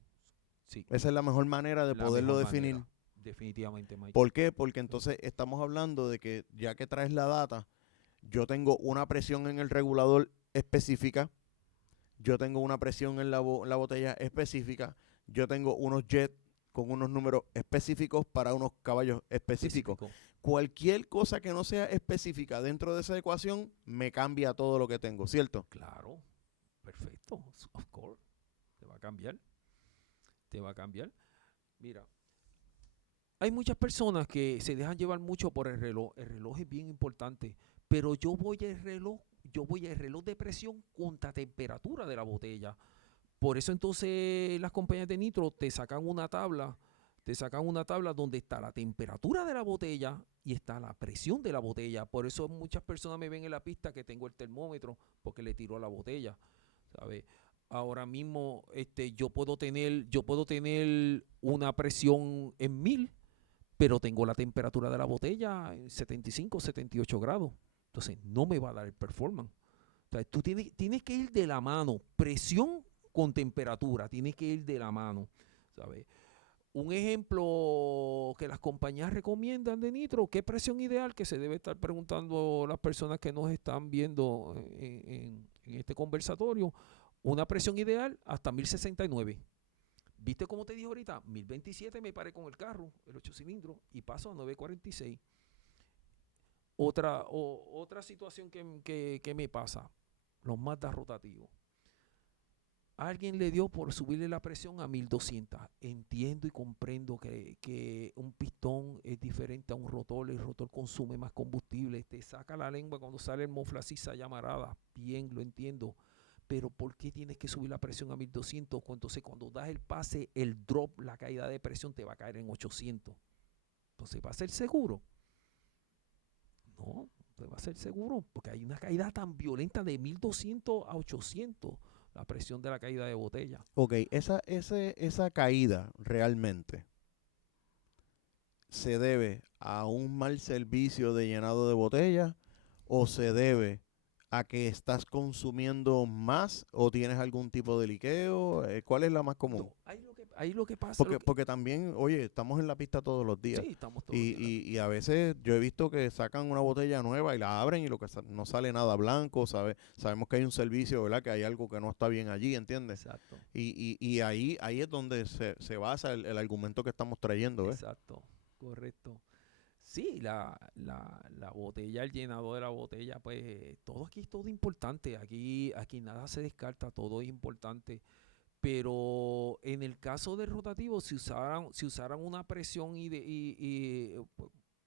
Sí. Esa es la mejor manera de La poderlo mejor definir. manera. Definitivamente, Mike. ¿Por qué? Porque entonces estamos hablando de que ya que traes la data, yo tengo una presión en el regulador específica, yo tengo una presión en la botella específica, yo tengo unos jets con unos números específicos para unos caballos específicos. Cualquier cosa que no sea específica dentro de esa ecuación me cambia todo lo que tengo, ¿cierto? Claro, perfecto, of course. Te va a cambiar. Te va a cambiar. Mira, hay muchas personas que se dejan llevar mucho por el reloj. El reloj es bien importante, pero yo voy al reloj de presión contra temperatura de la botella. Por eso entonces las compañías de nitro te sacan una tabla donde está la temperatura de la botella y está la presión de la botella. Por eso muchas personas me ven en la pista que tengo el termómetro porque le tiro a la botella, ¿sabes? Ahora mismo yo puedo tener una presión en 1000, pero tengo la temperatura de la botella en 75, 78 grados. Entonces no me va a dar el performance. O sea, tú tienes que ir de la mano. Presión con temperatura, tiene que ir de la mano, ¿sabes? Un ejemplo que las compañías recomiendan de nitro, ¿qué presión ideal? Que se debe estar preguntando las personas que nos están viendo en este conversatorio. Una presión ideal hasta 1069. ¿Viste cómo te dije ahorita? 1027 me paré con el carro, el 8 cilindros, y paso a 946. Otra situación que me pasa, los Mazda rotativos. Alguien le dio por subirle la presión a 1200. Entiendo y comprendo que un pistón es diferente a un rotor. El rotor consume más combustible. Te saca la lengua cuando sale el moflaciza llamarada. Bien, lo entiendo. Pero ¿por qué tienes que subir la presión a 1200? Entonces, cuando das el pase, el drop, la caída de presión, te va a caer en 800. Entonces, ¿va a ser seguro? No, no va a ser seguro. Porque hay una caída tan violenta de 1200 a 800. La presión de la caída de botella. Ok, esa caída realmente se debe a un mal servicio de llenado de botella o se debe a que estás consumiendo más o tienes algún tipo de liqueo. ¿Cuál es la más común? No, ahí lo que pasa. Porque también, oye, estamos en la pista todos los días. Sí, estamos todos los días. Y a veces yo he visto que sacan una botella nueva y la abren y lo que no sale nada blanco, sabemos que hay un servicio, ¿verdad? Que hay algo que no está bien allí, ¿entiendes? Exacto. Y ahí es donde se basa el argumento que estamos trayendo, ¿ves? Exacto, correcto. Sí, la botella, el llenado de la botella, pues todo aquí es todo importante. Aquí nada se descarta, todo es importante. Pero en el caso del rotativo, si usaran una presión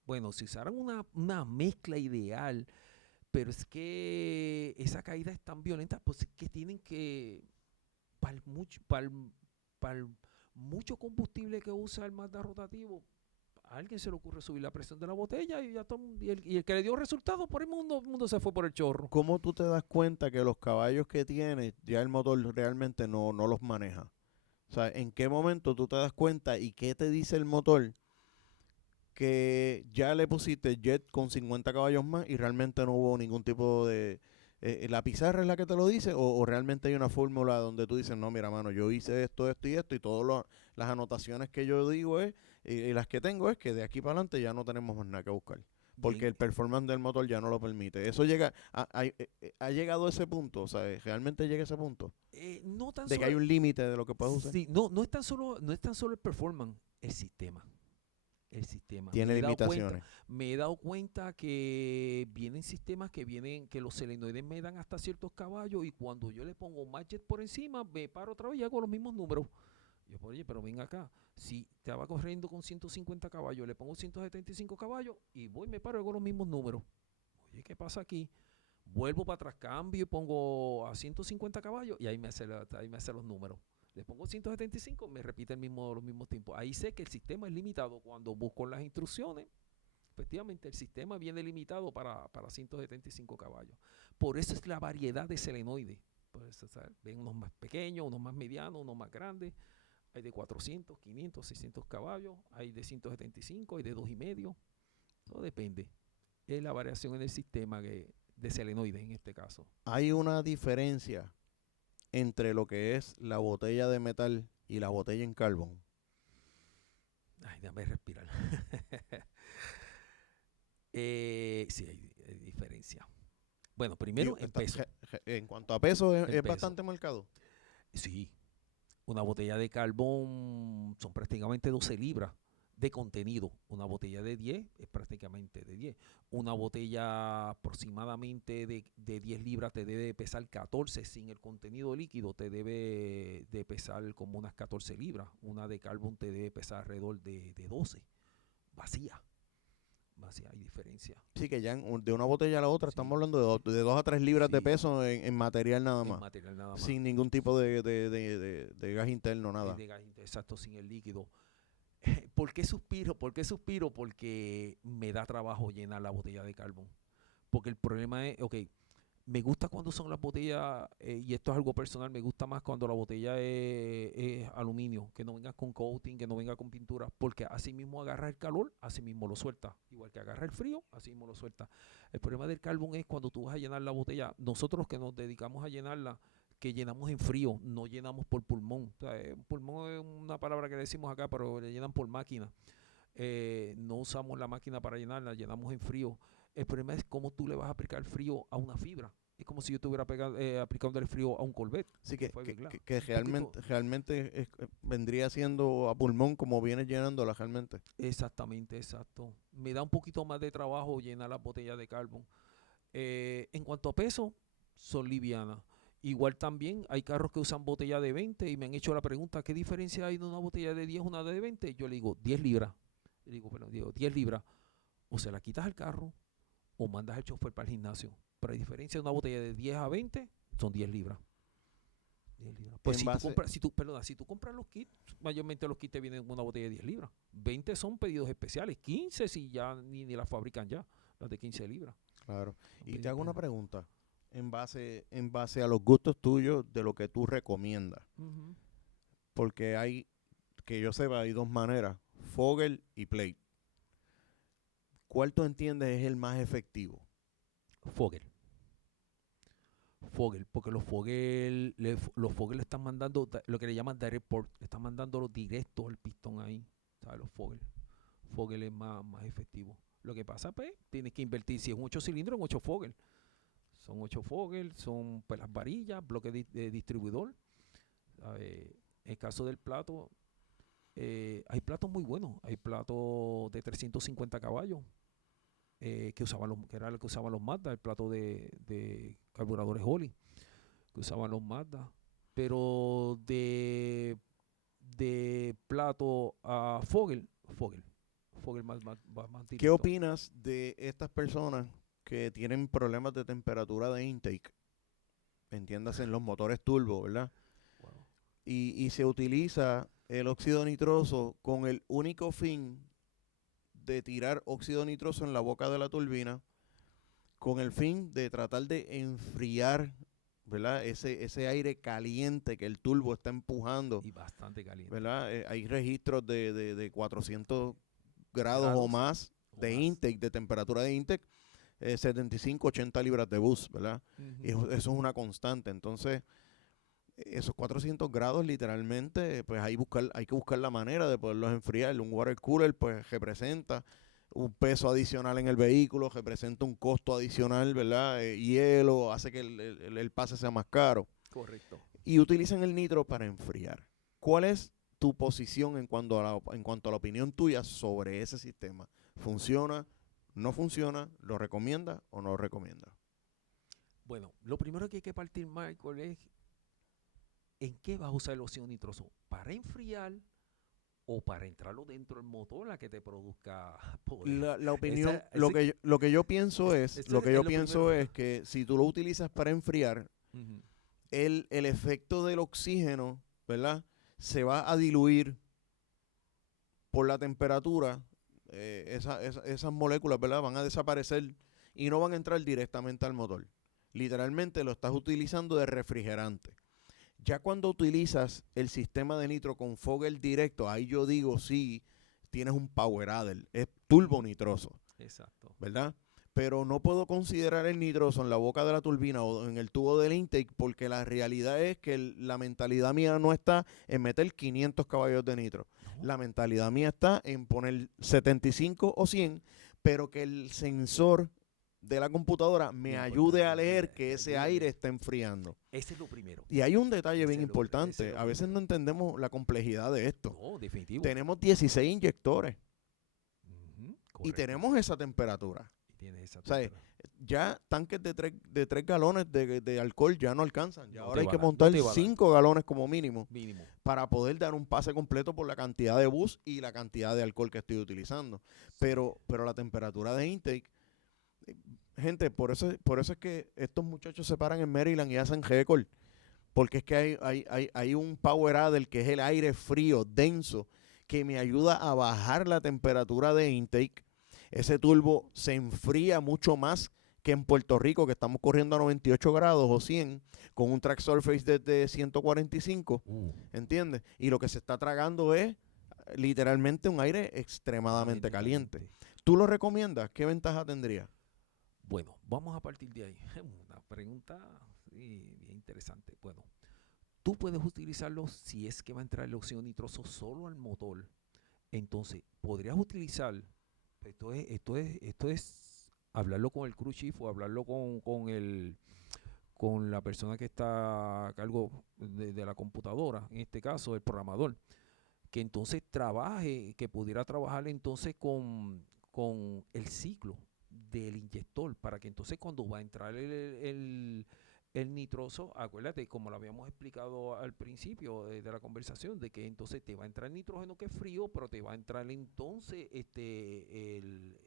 bueno, si usaran una mezcla ideal, pero es que esa caída es tan violenta, pues es que tienen que, para el mucho combustible que usa el Mazda rotativo, a alguien se le ocurre subir la presión de la botella y, y el que le dio resultados por el mundo se fue por el chorro. ¿Cómo tú te das cuenta que los caballos que tiene ya el motor realmente no los maneja? O sea, ¿en qué momento tú te das cuenta y qué te dice el motor que ya le pusiste jet con 50 caballos más y realmente no hubo ningún tipo de... ¿la pizarra es la que te lo dice o realmente hay una fórmula donde tú dices, no, mira, mano, yo hice esto, esto y esto y todas las anotaciones que yo digo y las que tengo es que de aquí para adelante ya no tenemos más nada que buscar? Porque Bien, el performance del motor ya no lo permite. Eso llega, ha llegado a ese punto, o sea, realmente llega a ese punto no tan de que solo, hay un límite de lo que puedes usar. sí, no es tan solo el performance, el sistema. El sistema. Tiene limitaciones. Me he dado cuenta que vienen sistemas que los selenoides me dan hasta ciertos caballos y cuando yo le pongo más jet por encima, me paro otra vez y hago los mismos números. Yo, oye, pero ven acá, si te va corriendo con 150 caballos, le pongo 175 caballos y voy, me paro y hago los mismos números. Oye, ¿qué pasa aquí? Vuelvo para atrás, cambio y pongo a 150 caballos y ahí me hace los números. Le pongo 175, me repite los mismos tiempos. Ahí sé que el sistema es limitado. Cuando busco las instrucciones, efectivamente el sistema viene limitado para 175 caballos. Por eso es la variedad de selenoides. Pues, ¿sabes? Ven unos más pequeños, unos más medianos, unos más grandes. Hay de 400, 500, 600 caballos. Hay de 175, hay de 2,5. Todo depende. Es la variación en el sistema de selenoides en este caso. Hay una diferencia entre lo que es la botella de metal y la botella en carbón. Ay, déjame respirar. Sí, hay diferencia. Bueno, primero en peso. En cuanto a peso, En es peso. bastante marcado. Sí, una botella de carbón son prácticamente 12 libras de contenido. Una botella de 10 es prácticamente de 10. Una botella aproximadamente de 10 libras te debe pesar 14. Sin el contenido líquido te debe de pesar como unas 14 libras. Una de carbón te debe pesar alrededor de 12. Vacía. Vacía, hay diferencia. Sí, que ya de una botella a la otra Sí, estamos hablando de 2 a 3 libras de sí, peso en material nada en más. material nada más. Sin ningún tipo de gas interno, nada. De gas, exacto, sin el líquido. ¿Por qué suspiro? ¿Por qué suspiro? Porque me da trabajo llenar la botella de carbón. Porque el problema es, ok, me gusta cuando son las botellas, y esto es algo personal, me gusta más cuando la botella es aluminio, que no venga con coating, que no venga con pintura, porque así mismo agarra el calor, así mismo lo suelta. Igual que agarra el frío, así mismo lo suelta. El problema del carbón es cuando tú vas a llenar la botella, nosotros que nos dedicamos a llenarla, que llenamos en frío, no llenamos por pulmón. O sea, pulmón es una palabra que decimos acá, pero le llenan por máquina. No usamos la máquina para llenarla, llenamos en frío. El problema es cómo tú le vas a aplicar frío a una fibra. Es como si yo estuviera aplicando el frío a un Corvette. Así que Poquito. realmente vendría siendo a pulmón como viene llenándola realmente. Exactamente, exacto. Me da un poquito más de trabajo llenar las botellas de carbón. En cuanto a peso, son livianas. Igual también hay carros que usan botella de 20 y me han hecho la pregunta, ¿qué diferencia hay de una botella de 10 a una de 20? Yo le digo, 10 libras. Le digo, bueno, digo, 10 libras. O se la quitas al carro o mandas al chofer para el gimnasio. Pero hay diferencia de una botella de 10 a 20, son 10 libras. 10 libras. Pues si tú compras los kits, mayormente los kits te vienen con una botella de 10 libras. 20 son pedidos especiales, 15 si ya ni la fabrican ya, las de 15 libras. Claro. Son Y te hago una pedidos. pregunta en base a los gustos tuyos de lo que tú recomiendas. Ujú. Porque que yo sepa, hay dos maneras, Fogel y Plate. ¿Cuál tú entiendes es el más efectivo? Fogel. Fogel, porque los Fogel le están mandando lo que le llaman direct port, le están mandándolo directo al pistón ahí, ¿sabes? Los Fogel. Fogel es más efectivo. Lo que pasa, pues, tienes que invertir, si es un 8 cilindros, en 8 Fogel. Son 8 Fogel, son pues, las varillas, bloque de distribuidor. ¿Sabe? En el caso del plato, hay platos muy buenos. Hay platos de 350 caballos que era lo que usaban los Mazda, el plato de carburadores Holley que usaban los Mazda. Pero de plato a Fogel más ¿Qué directo. opinas de estas personas que tienen problemas de temperatura de intake? Entiéndase en los motores turbo, ¿verdad? Wow. Y se utiliza el óxido nitroso con el único fin de tirar óxido nitroso en la boca de la turbina con el fin de tratar de enfriar ¿verdad? Ese aire caliente que el turbo está empujando, Y bastante caliente. ¿verdad? Hay registros de 400 grados o Grados más o de más. intake, de temperatura de intake, 75, 80 libras de boost, ¿verdad? Y Ujú. eso es una constante. Entonces, esos 400 grados literalmente, pues hay que buscar la manera de poderlos enfriar. Un water cooler pues representa un peso adicional en el vehículo, representa un costo adicional, ¿verdad? Hielo, hace que el pase sea más caro. Correcto. Y utilizan el nitro para enfriar. ¿Cuál es tu posición en cuanto a la opinión tuya sobre ese sistema? ¿Funciona? ¿No funciona? ¿Lo recomienda o no lo recomienda? Bueno, lo primero que hay que partir, Michael, es en qué vas a usar el óxido nitroso. ¿Para enfriar o para entrarlo dentro del motor a que te produzca poder? La opinión, Esa- ese- lo que yo pienso Esto es lo primero. es que si tú lo utilizas para enfriar, Ujú. el efecto del oxígeno, ¿verdad? Se va a diluir por la temperatura, esas moléculas, ¿verdad? Van a desaparecer y no van a entrar directamente al motor. Literalmente lo estás utilizando de refrigerante. Ya cuando utilizas el sistema de nitro con fogger directo, ahí yo digo, sí, tienes un power adder, es turbo nitroso, Exacto. ¿verdad? Pero no puedo considerar el nitroso en la boca de la turbina o en el tubo del intake porque la realidad es que la mentalidad mía no está en meter 500 caballos de nitro. No, La mentalidad mía está en poner 75 o 100, pero que el sensor de la computadora me bien ayude importante, a leer que te ese ayuda a aire leer. está enfriando. Ese es lo primero. Y hay un detalle Ese bien es lo importante. A veces no primero. entendemos la complejidad de esto. No, definitivo. Tenemos 16 inyectores Ujú, y correcto. tenemos esa temperatura. Y tienes esa O sea, temperatura. ya tanques de 3 galones de alcohol ya no alcanzan. Ya No ahora te hay va que a dar, no montar te va a dar. 5 galones como mínimo Mínimo. para poder dar un pase completo por la cantidad de bus y la cantidad de alcohol que estoy utilizando. Pero la temperatura de intake, eh, gente, por eso es que estos muchachos se paran en Maryland y hacen récord. Porque es que hay un power adder que es el aire frío, denso, que me ayuda a bajar la temperatura de intake. Ese turbo se enfría mucho más que en Puerto Rico, que estamos corriendo a 98 grados o 100, con un track surface de 145, ¿entiendes? Y lo que se está tragando es literalmente un aire extremadamente caliente. ¿Tú lo recomiendas? ¿Qué ventaja tendría? Bueno, vamos a partir de ahí. Una pregunta sí, bien interesante. Bueno, tú puedes utilizarlo si es que va a entrar el óxido nitroso solo al motor. Entonces, podrías utilizar, esto es hablarlo con el crew chief o hablarlo con la persona que está a cargo de la computadora, en este caso el programador, que entonces trabaje, que pudiera trabajar entonces con el ciclo del inyector, para que entonces cuando va a entrar el nitroso, acuérdate, como lo habíamos explicado al principio de la conversación, de que entonces te va a entrar el nitrógeno que es frío, pero te va a entrar entonces el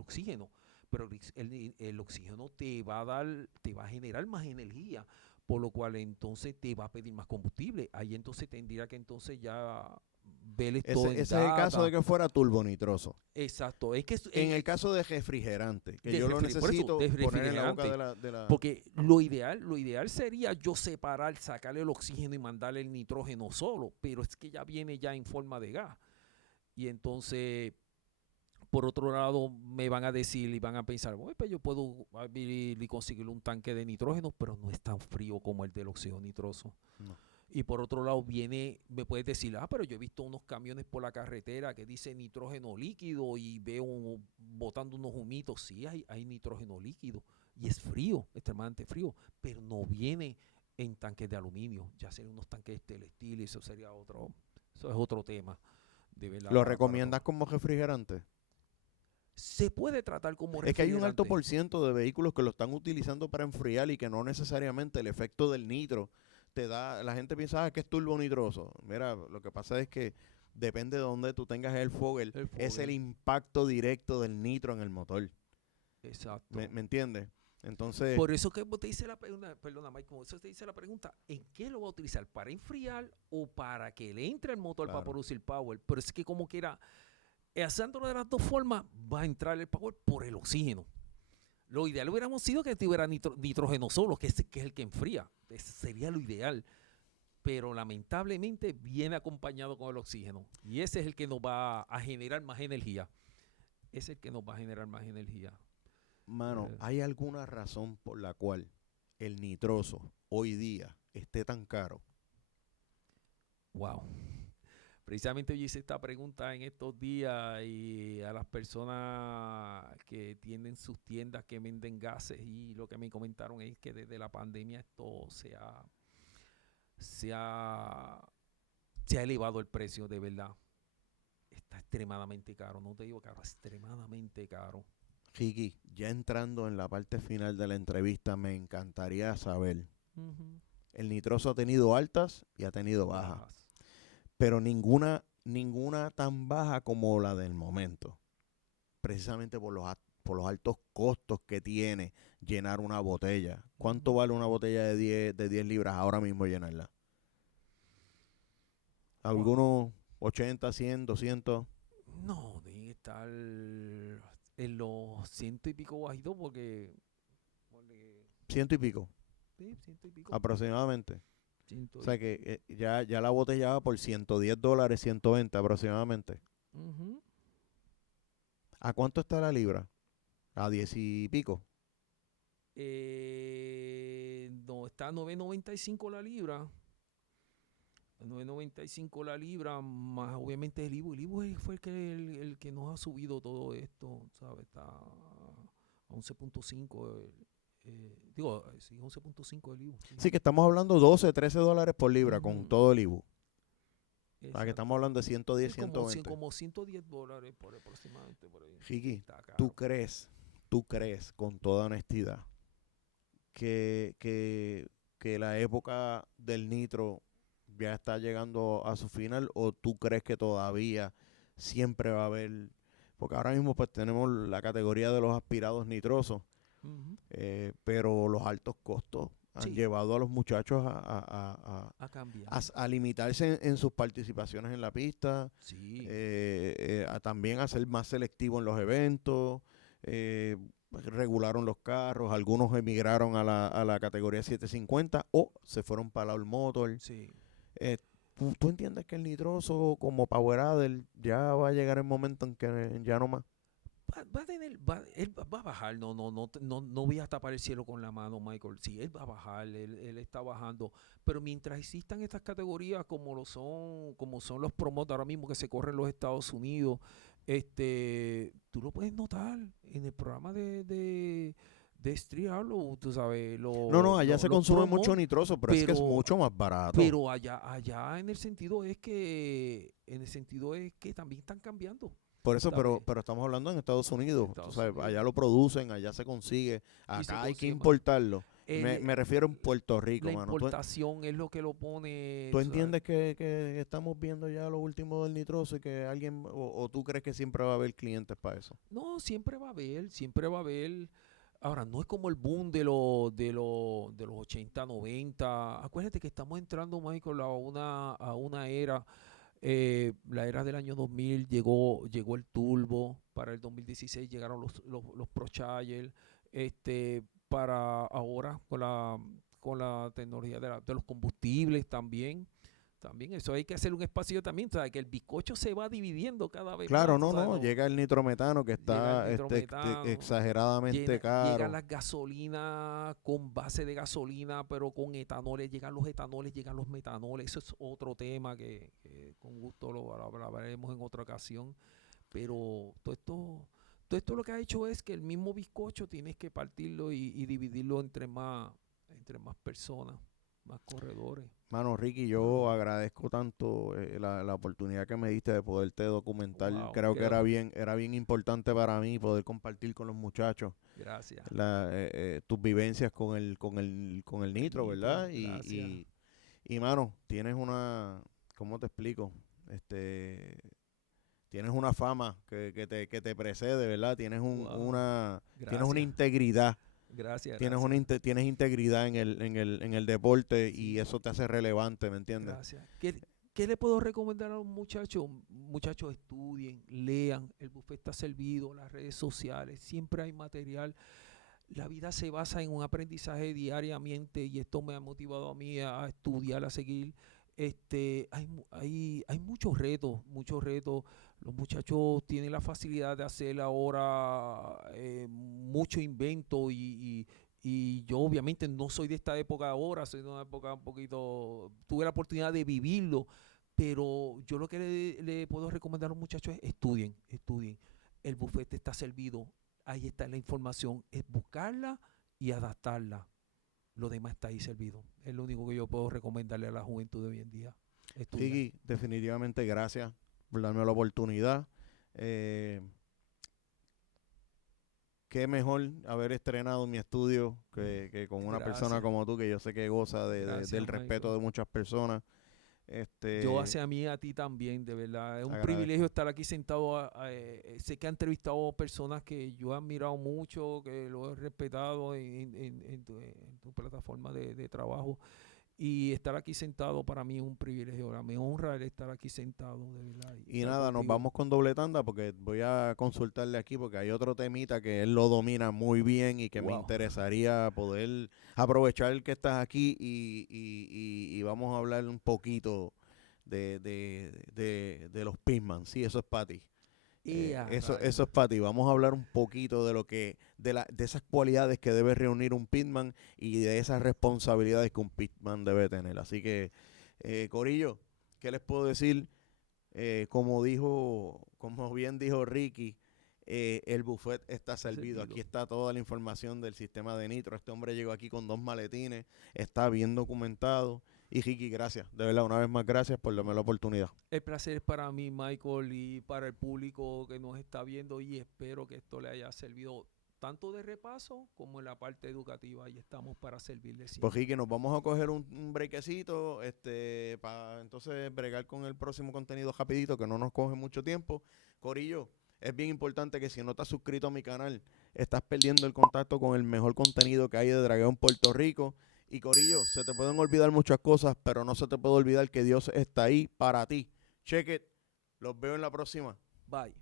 oxígeno. Pero el oxígeno te va a dar, te va a generar más energía, por lo cual entonces te va a pedir más combustible. Ahí entonces tendría que entonces ya ver esto en Ese es el caso de data. que fuera turbonitroso. Exacto, es que En el caso de refrigerante, que de yo lo por eso, necesito de poner en la boca refrigerante. de la... Porque lo ideal sería yo separar, sacarle el oxígeno y mandarle el nitrógeno solo, pero es que ya viene ya en forma de gas. Y entonces, por otro lado, me van a decir y van a pensar, bueno, pues yo puedo abrir y conseguir un tanque de nitrógeno, pero no es tan frío como el del óxido nitroso. No. Y por otro lado me puedes decir, pero yo he visto unos camiones por la carretera que dice nitrógeno líquido y veo botando unos humitos. Sí, hay nitrógeno líquido y es frío, extremadamente frío, pero no viene en tanques de aluminio. Ya serían unos tanques de stainless steel y eso es otro tema. De verdad, ¿Lo recomiendas como refrigerante? se puede tratar como Es que hay un alto refrigerante. por ciento de vehículos que lo están utilizando para enfriar y que no necesariamente el efecto del nitro te da... La gente piensa que es turbonitroso. Mira, lo que pasa es que depende de dónde tú tengas el fogger, es el impacto directo del nitro en el motor. Exacto. ¿Me entiendes? Entonces... Por eso que te hice la pregunta, perdona Mike, como eso te hice la pregunta, ¿en qué lo va a utilizar? ¿Para enfriar o para que le entre el motor para producir power? Pero es que como quiera, haciéndolo de las dos formas, va a entrar el power por el oxígeno. Lo ideal hubiéramos sido que tuviera nitrógeno solo, que es el que enfría. Ese sería lo ideal. Pero lamentablemente viene acompañado con el oxígeno. Y ese es el que nos va a generar más energía. Ese es el que nos va a generar más energía. Mano, ¿hay alguna razón por la cual el nitroso hoy día esté tan caro? Wow. Precisamente yo hice esta pregunta en estos días y a las personas que tienen sus tiendas que venden gases, y lo que me comentaron es que desde la pandemia esto se ha elevado el precio, de verdad. Está extremadamente caro, no te digo caro, extremadamente caro. Ricky, ya entrando en la parte final de la entrevista, me encantaría saber, el nitroso ha tenido altas y ha tenido bajas, pero ninguna tan baja como la del momento, precisamente por los altos costos que tiene llenar una botella. ¿Cuánto vale una botella de 10 libras ahora mismo llenarla? ¿Algunos 80, 100, 200? No, deben estar en los ciento y pico bajitos porque... ¿Ciento y pico? Sí, ciento y pico. Aproximadamente. O sea que ya la botella va por $110, 120 aproximadamente. ¿A cuánto está la libra? ¿A 10 y pico? No, está a 9.95 la libra. 9.95 la libra, más obviamente el IBU. El IBU fue el que nos ha subido todo esto, ¿sabes? Está a 11.5. Digo, sí, 11.5 el IBU. Sí, que estamos hablando $12, $13 por libra con todo el IBU. O sea, que estamos hablando de 110, sí, 120. Como $110 por aproximadamente por ahí. Ricky, ¿tú crees con toda honestidad que la época del nitro ya está llegando a su final, o tú crees que todavía siempre va a haber? Porque ahora mismo pues tenemos la categoría de los aspirados nitrosos, pero los altos costos han llevado a los muchachos a cambiar, a limitarse en sus participaciones en la pista, también a ser más selectivos en los eventos. Regularon los carros, algunos emigraron a la categoría 750 o se fueron para el motor. ¿Tú entiendes que el nitroso como Powerader ya va a llegar el momento en que ya no más? Él va a bajar, no voy a tapar el cielo con la mano, Michael. Sí, él va a bajar, él está bajando, pero mientras existan estas categorías como son los promotores ahora mismo que se corren en los Estados Unidos, tú lo puedes notar en el programa de Street Outlaw, tú sabes. Allá se consume mucho nitroso, pero es que es mucho más barato. Pero allá en el sentido es que también están cambiando. Por eso, pero estamos hablando en Estados Unidos. Allá lo producen, allá se consigue. Acá hay que importarlo. Me refiero en Puerto Rico, la mano. importación es lo que lo pone. ¿Tú entiendes que estamos viendo ya lo último del nitroso y que alguien, o tú crees que siempre va a haber clientes para eso? No, siempre va a haber. Ahora, no es como el boom de los 80, 90. Acuérdate que estamos entrando, Michael, a una era. La era del año 2000 llegó el turbo. Para el 2016 llegaron los ProCharger. Para ahora con la tecnología de los combustibles también eso hay que hacer un espacio también, o sea, que el bizcocho se va dividiendo cada vez más. Claro, llega el nitrometano que está exageradamente caro. Llegan las gasolinas con base de gasolina, pero con etanoles, llegan los etanoles, llegan los metanoles. Eso es otro tema que con gusto lo hablaremos en otra ocasión, pero todo esto lo que ha hecho es que el mismo bizcocho tienes que partirlo y dividirlo entre más personas, más corredores. Mano, Ricky, yo agradezco tanto la oportunidad que me diste de poderte documentar. Creo que era bien importante para mí poder compartir con los muchachos. Gracias. Tus vivencias con el nitro, ¿verdad? Y mano, tienes ¿cómo te explico? Tienes una fama que te precede, ¿verdad? Tienes tienes una integridad. Gracias. Tienes integridad en el deporte, y eso te hace relevante, ¿me entiendes? Gracias. ¿Qué le puedo recomendar a los muchachos? Muchachos, estudien, lean, el buffet está servido, las redes sociales, siempre hay material. la vida se basa en un aprendizaje diariamente y esto me ha motivado a mí a estudiar, a seguir. Hay muchos retos, muchos retos. Los muchachos tienen la facilidad de hacer ahora mucho invento y yo obviamente no soy de esta época ahora, soy de una época un poquito, tuve la oportunidad de vivirlo, pero yo lo que le puedo recomendar a los muchachos es estudien, estudien. El bufete está servido, ahí está la información, es buscarla y adaptarla. Lo demás está ahí servido. Es lo único que yo puedo recomendarle a la juventud de hoy en día. Estudiar. Ricky, definitivamente gracias por darme la oportunidad. Qué mejor haber estrenado mi estudio que con una persona como tú, que yo sé que goza del respeto de muchas personas. Yo hacia mí, a ti también, de verdad. Es un privilegio estar aquí sentado. Sé que he entrevistado personas que yo he admirado mucho, que lo he respetado en tu plataforma de trabajo. Y estar aquí sentado para mí es un privilegio. Me honra el estar aquí sentado, de verdad. Y nada, nos vamos con doble tanda porque voy a consultarle aquí porque hay otro temita que él lo domina muy bien y que me interesaría poder aprovechar que estás aquí y vamos a hablar un poquito de los Pitman. Sí, eso es para ti. Eso es para ti. Vamos a hablar un poquito de esas cualidades que debe reunir un pitman y de esas responsabilidades que un pitman debe tener. Así que, Corillo, ¿qué les puedo decir? Como bien dijo Ricky, el buffet está servido. Aquí está toda la información del sistema de nitro. Este hombre llegó aquí con 2 maletines, está bien documentado. Y Ricky, gracias, de verdad, una vez más gracias por darme la oportunidad. El placer es para mí, Michael, y para el público que nos está viendo, y espero que esto le haya servido tanto de repaso como en la parte educativa, y estamos para servirle siempre. Pues Ricky, nos vamos a coger un brequecito para entonces bregar con el próximo contenido rapidito, que no nos coge mucho tiempo. Corillo, es bien importante que si no estás suscrito a mi canal, estás perdiendo el contacto con el mejor contenido que hay de Dragueo en Puerto Rico. Y Corillo, se te pueden olvidar muchas cosas, pero no se te puede olvidar que Dios está ahí para ti. Check it. Los veo en la próxima. Bye.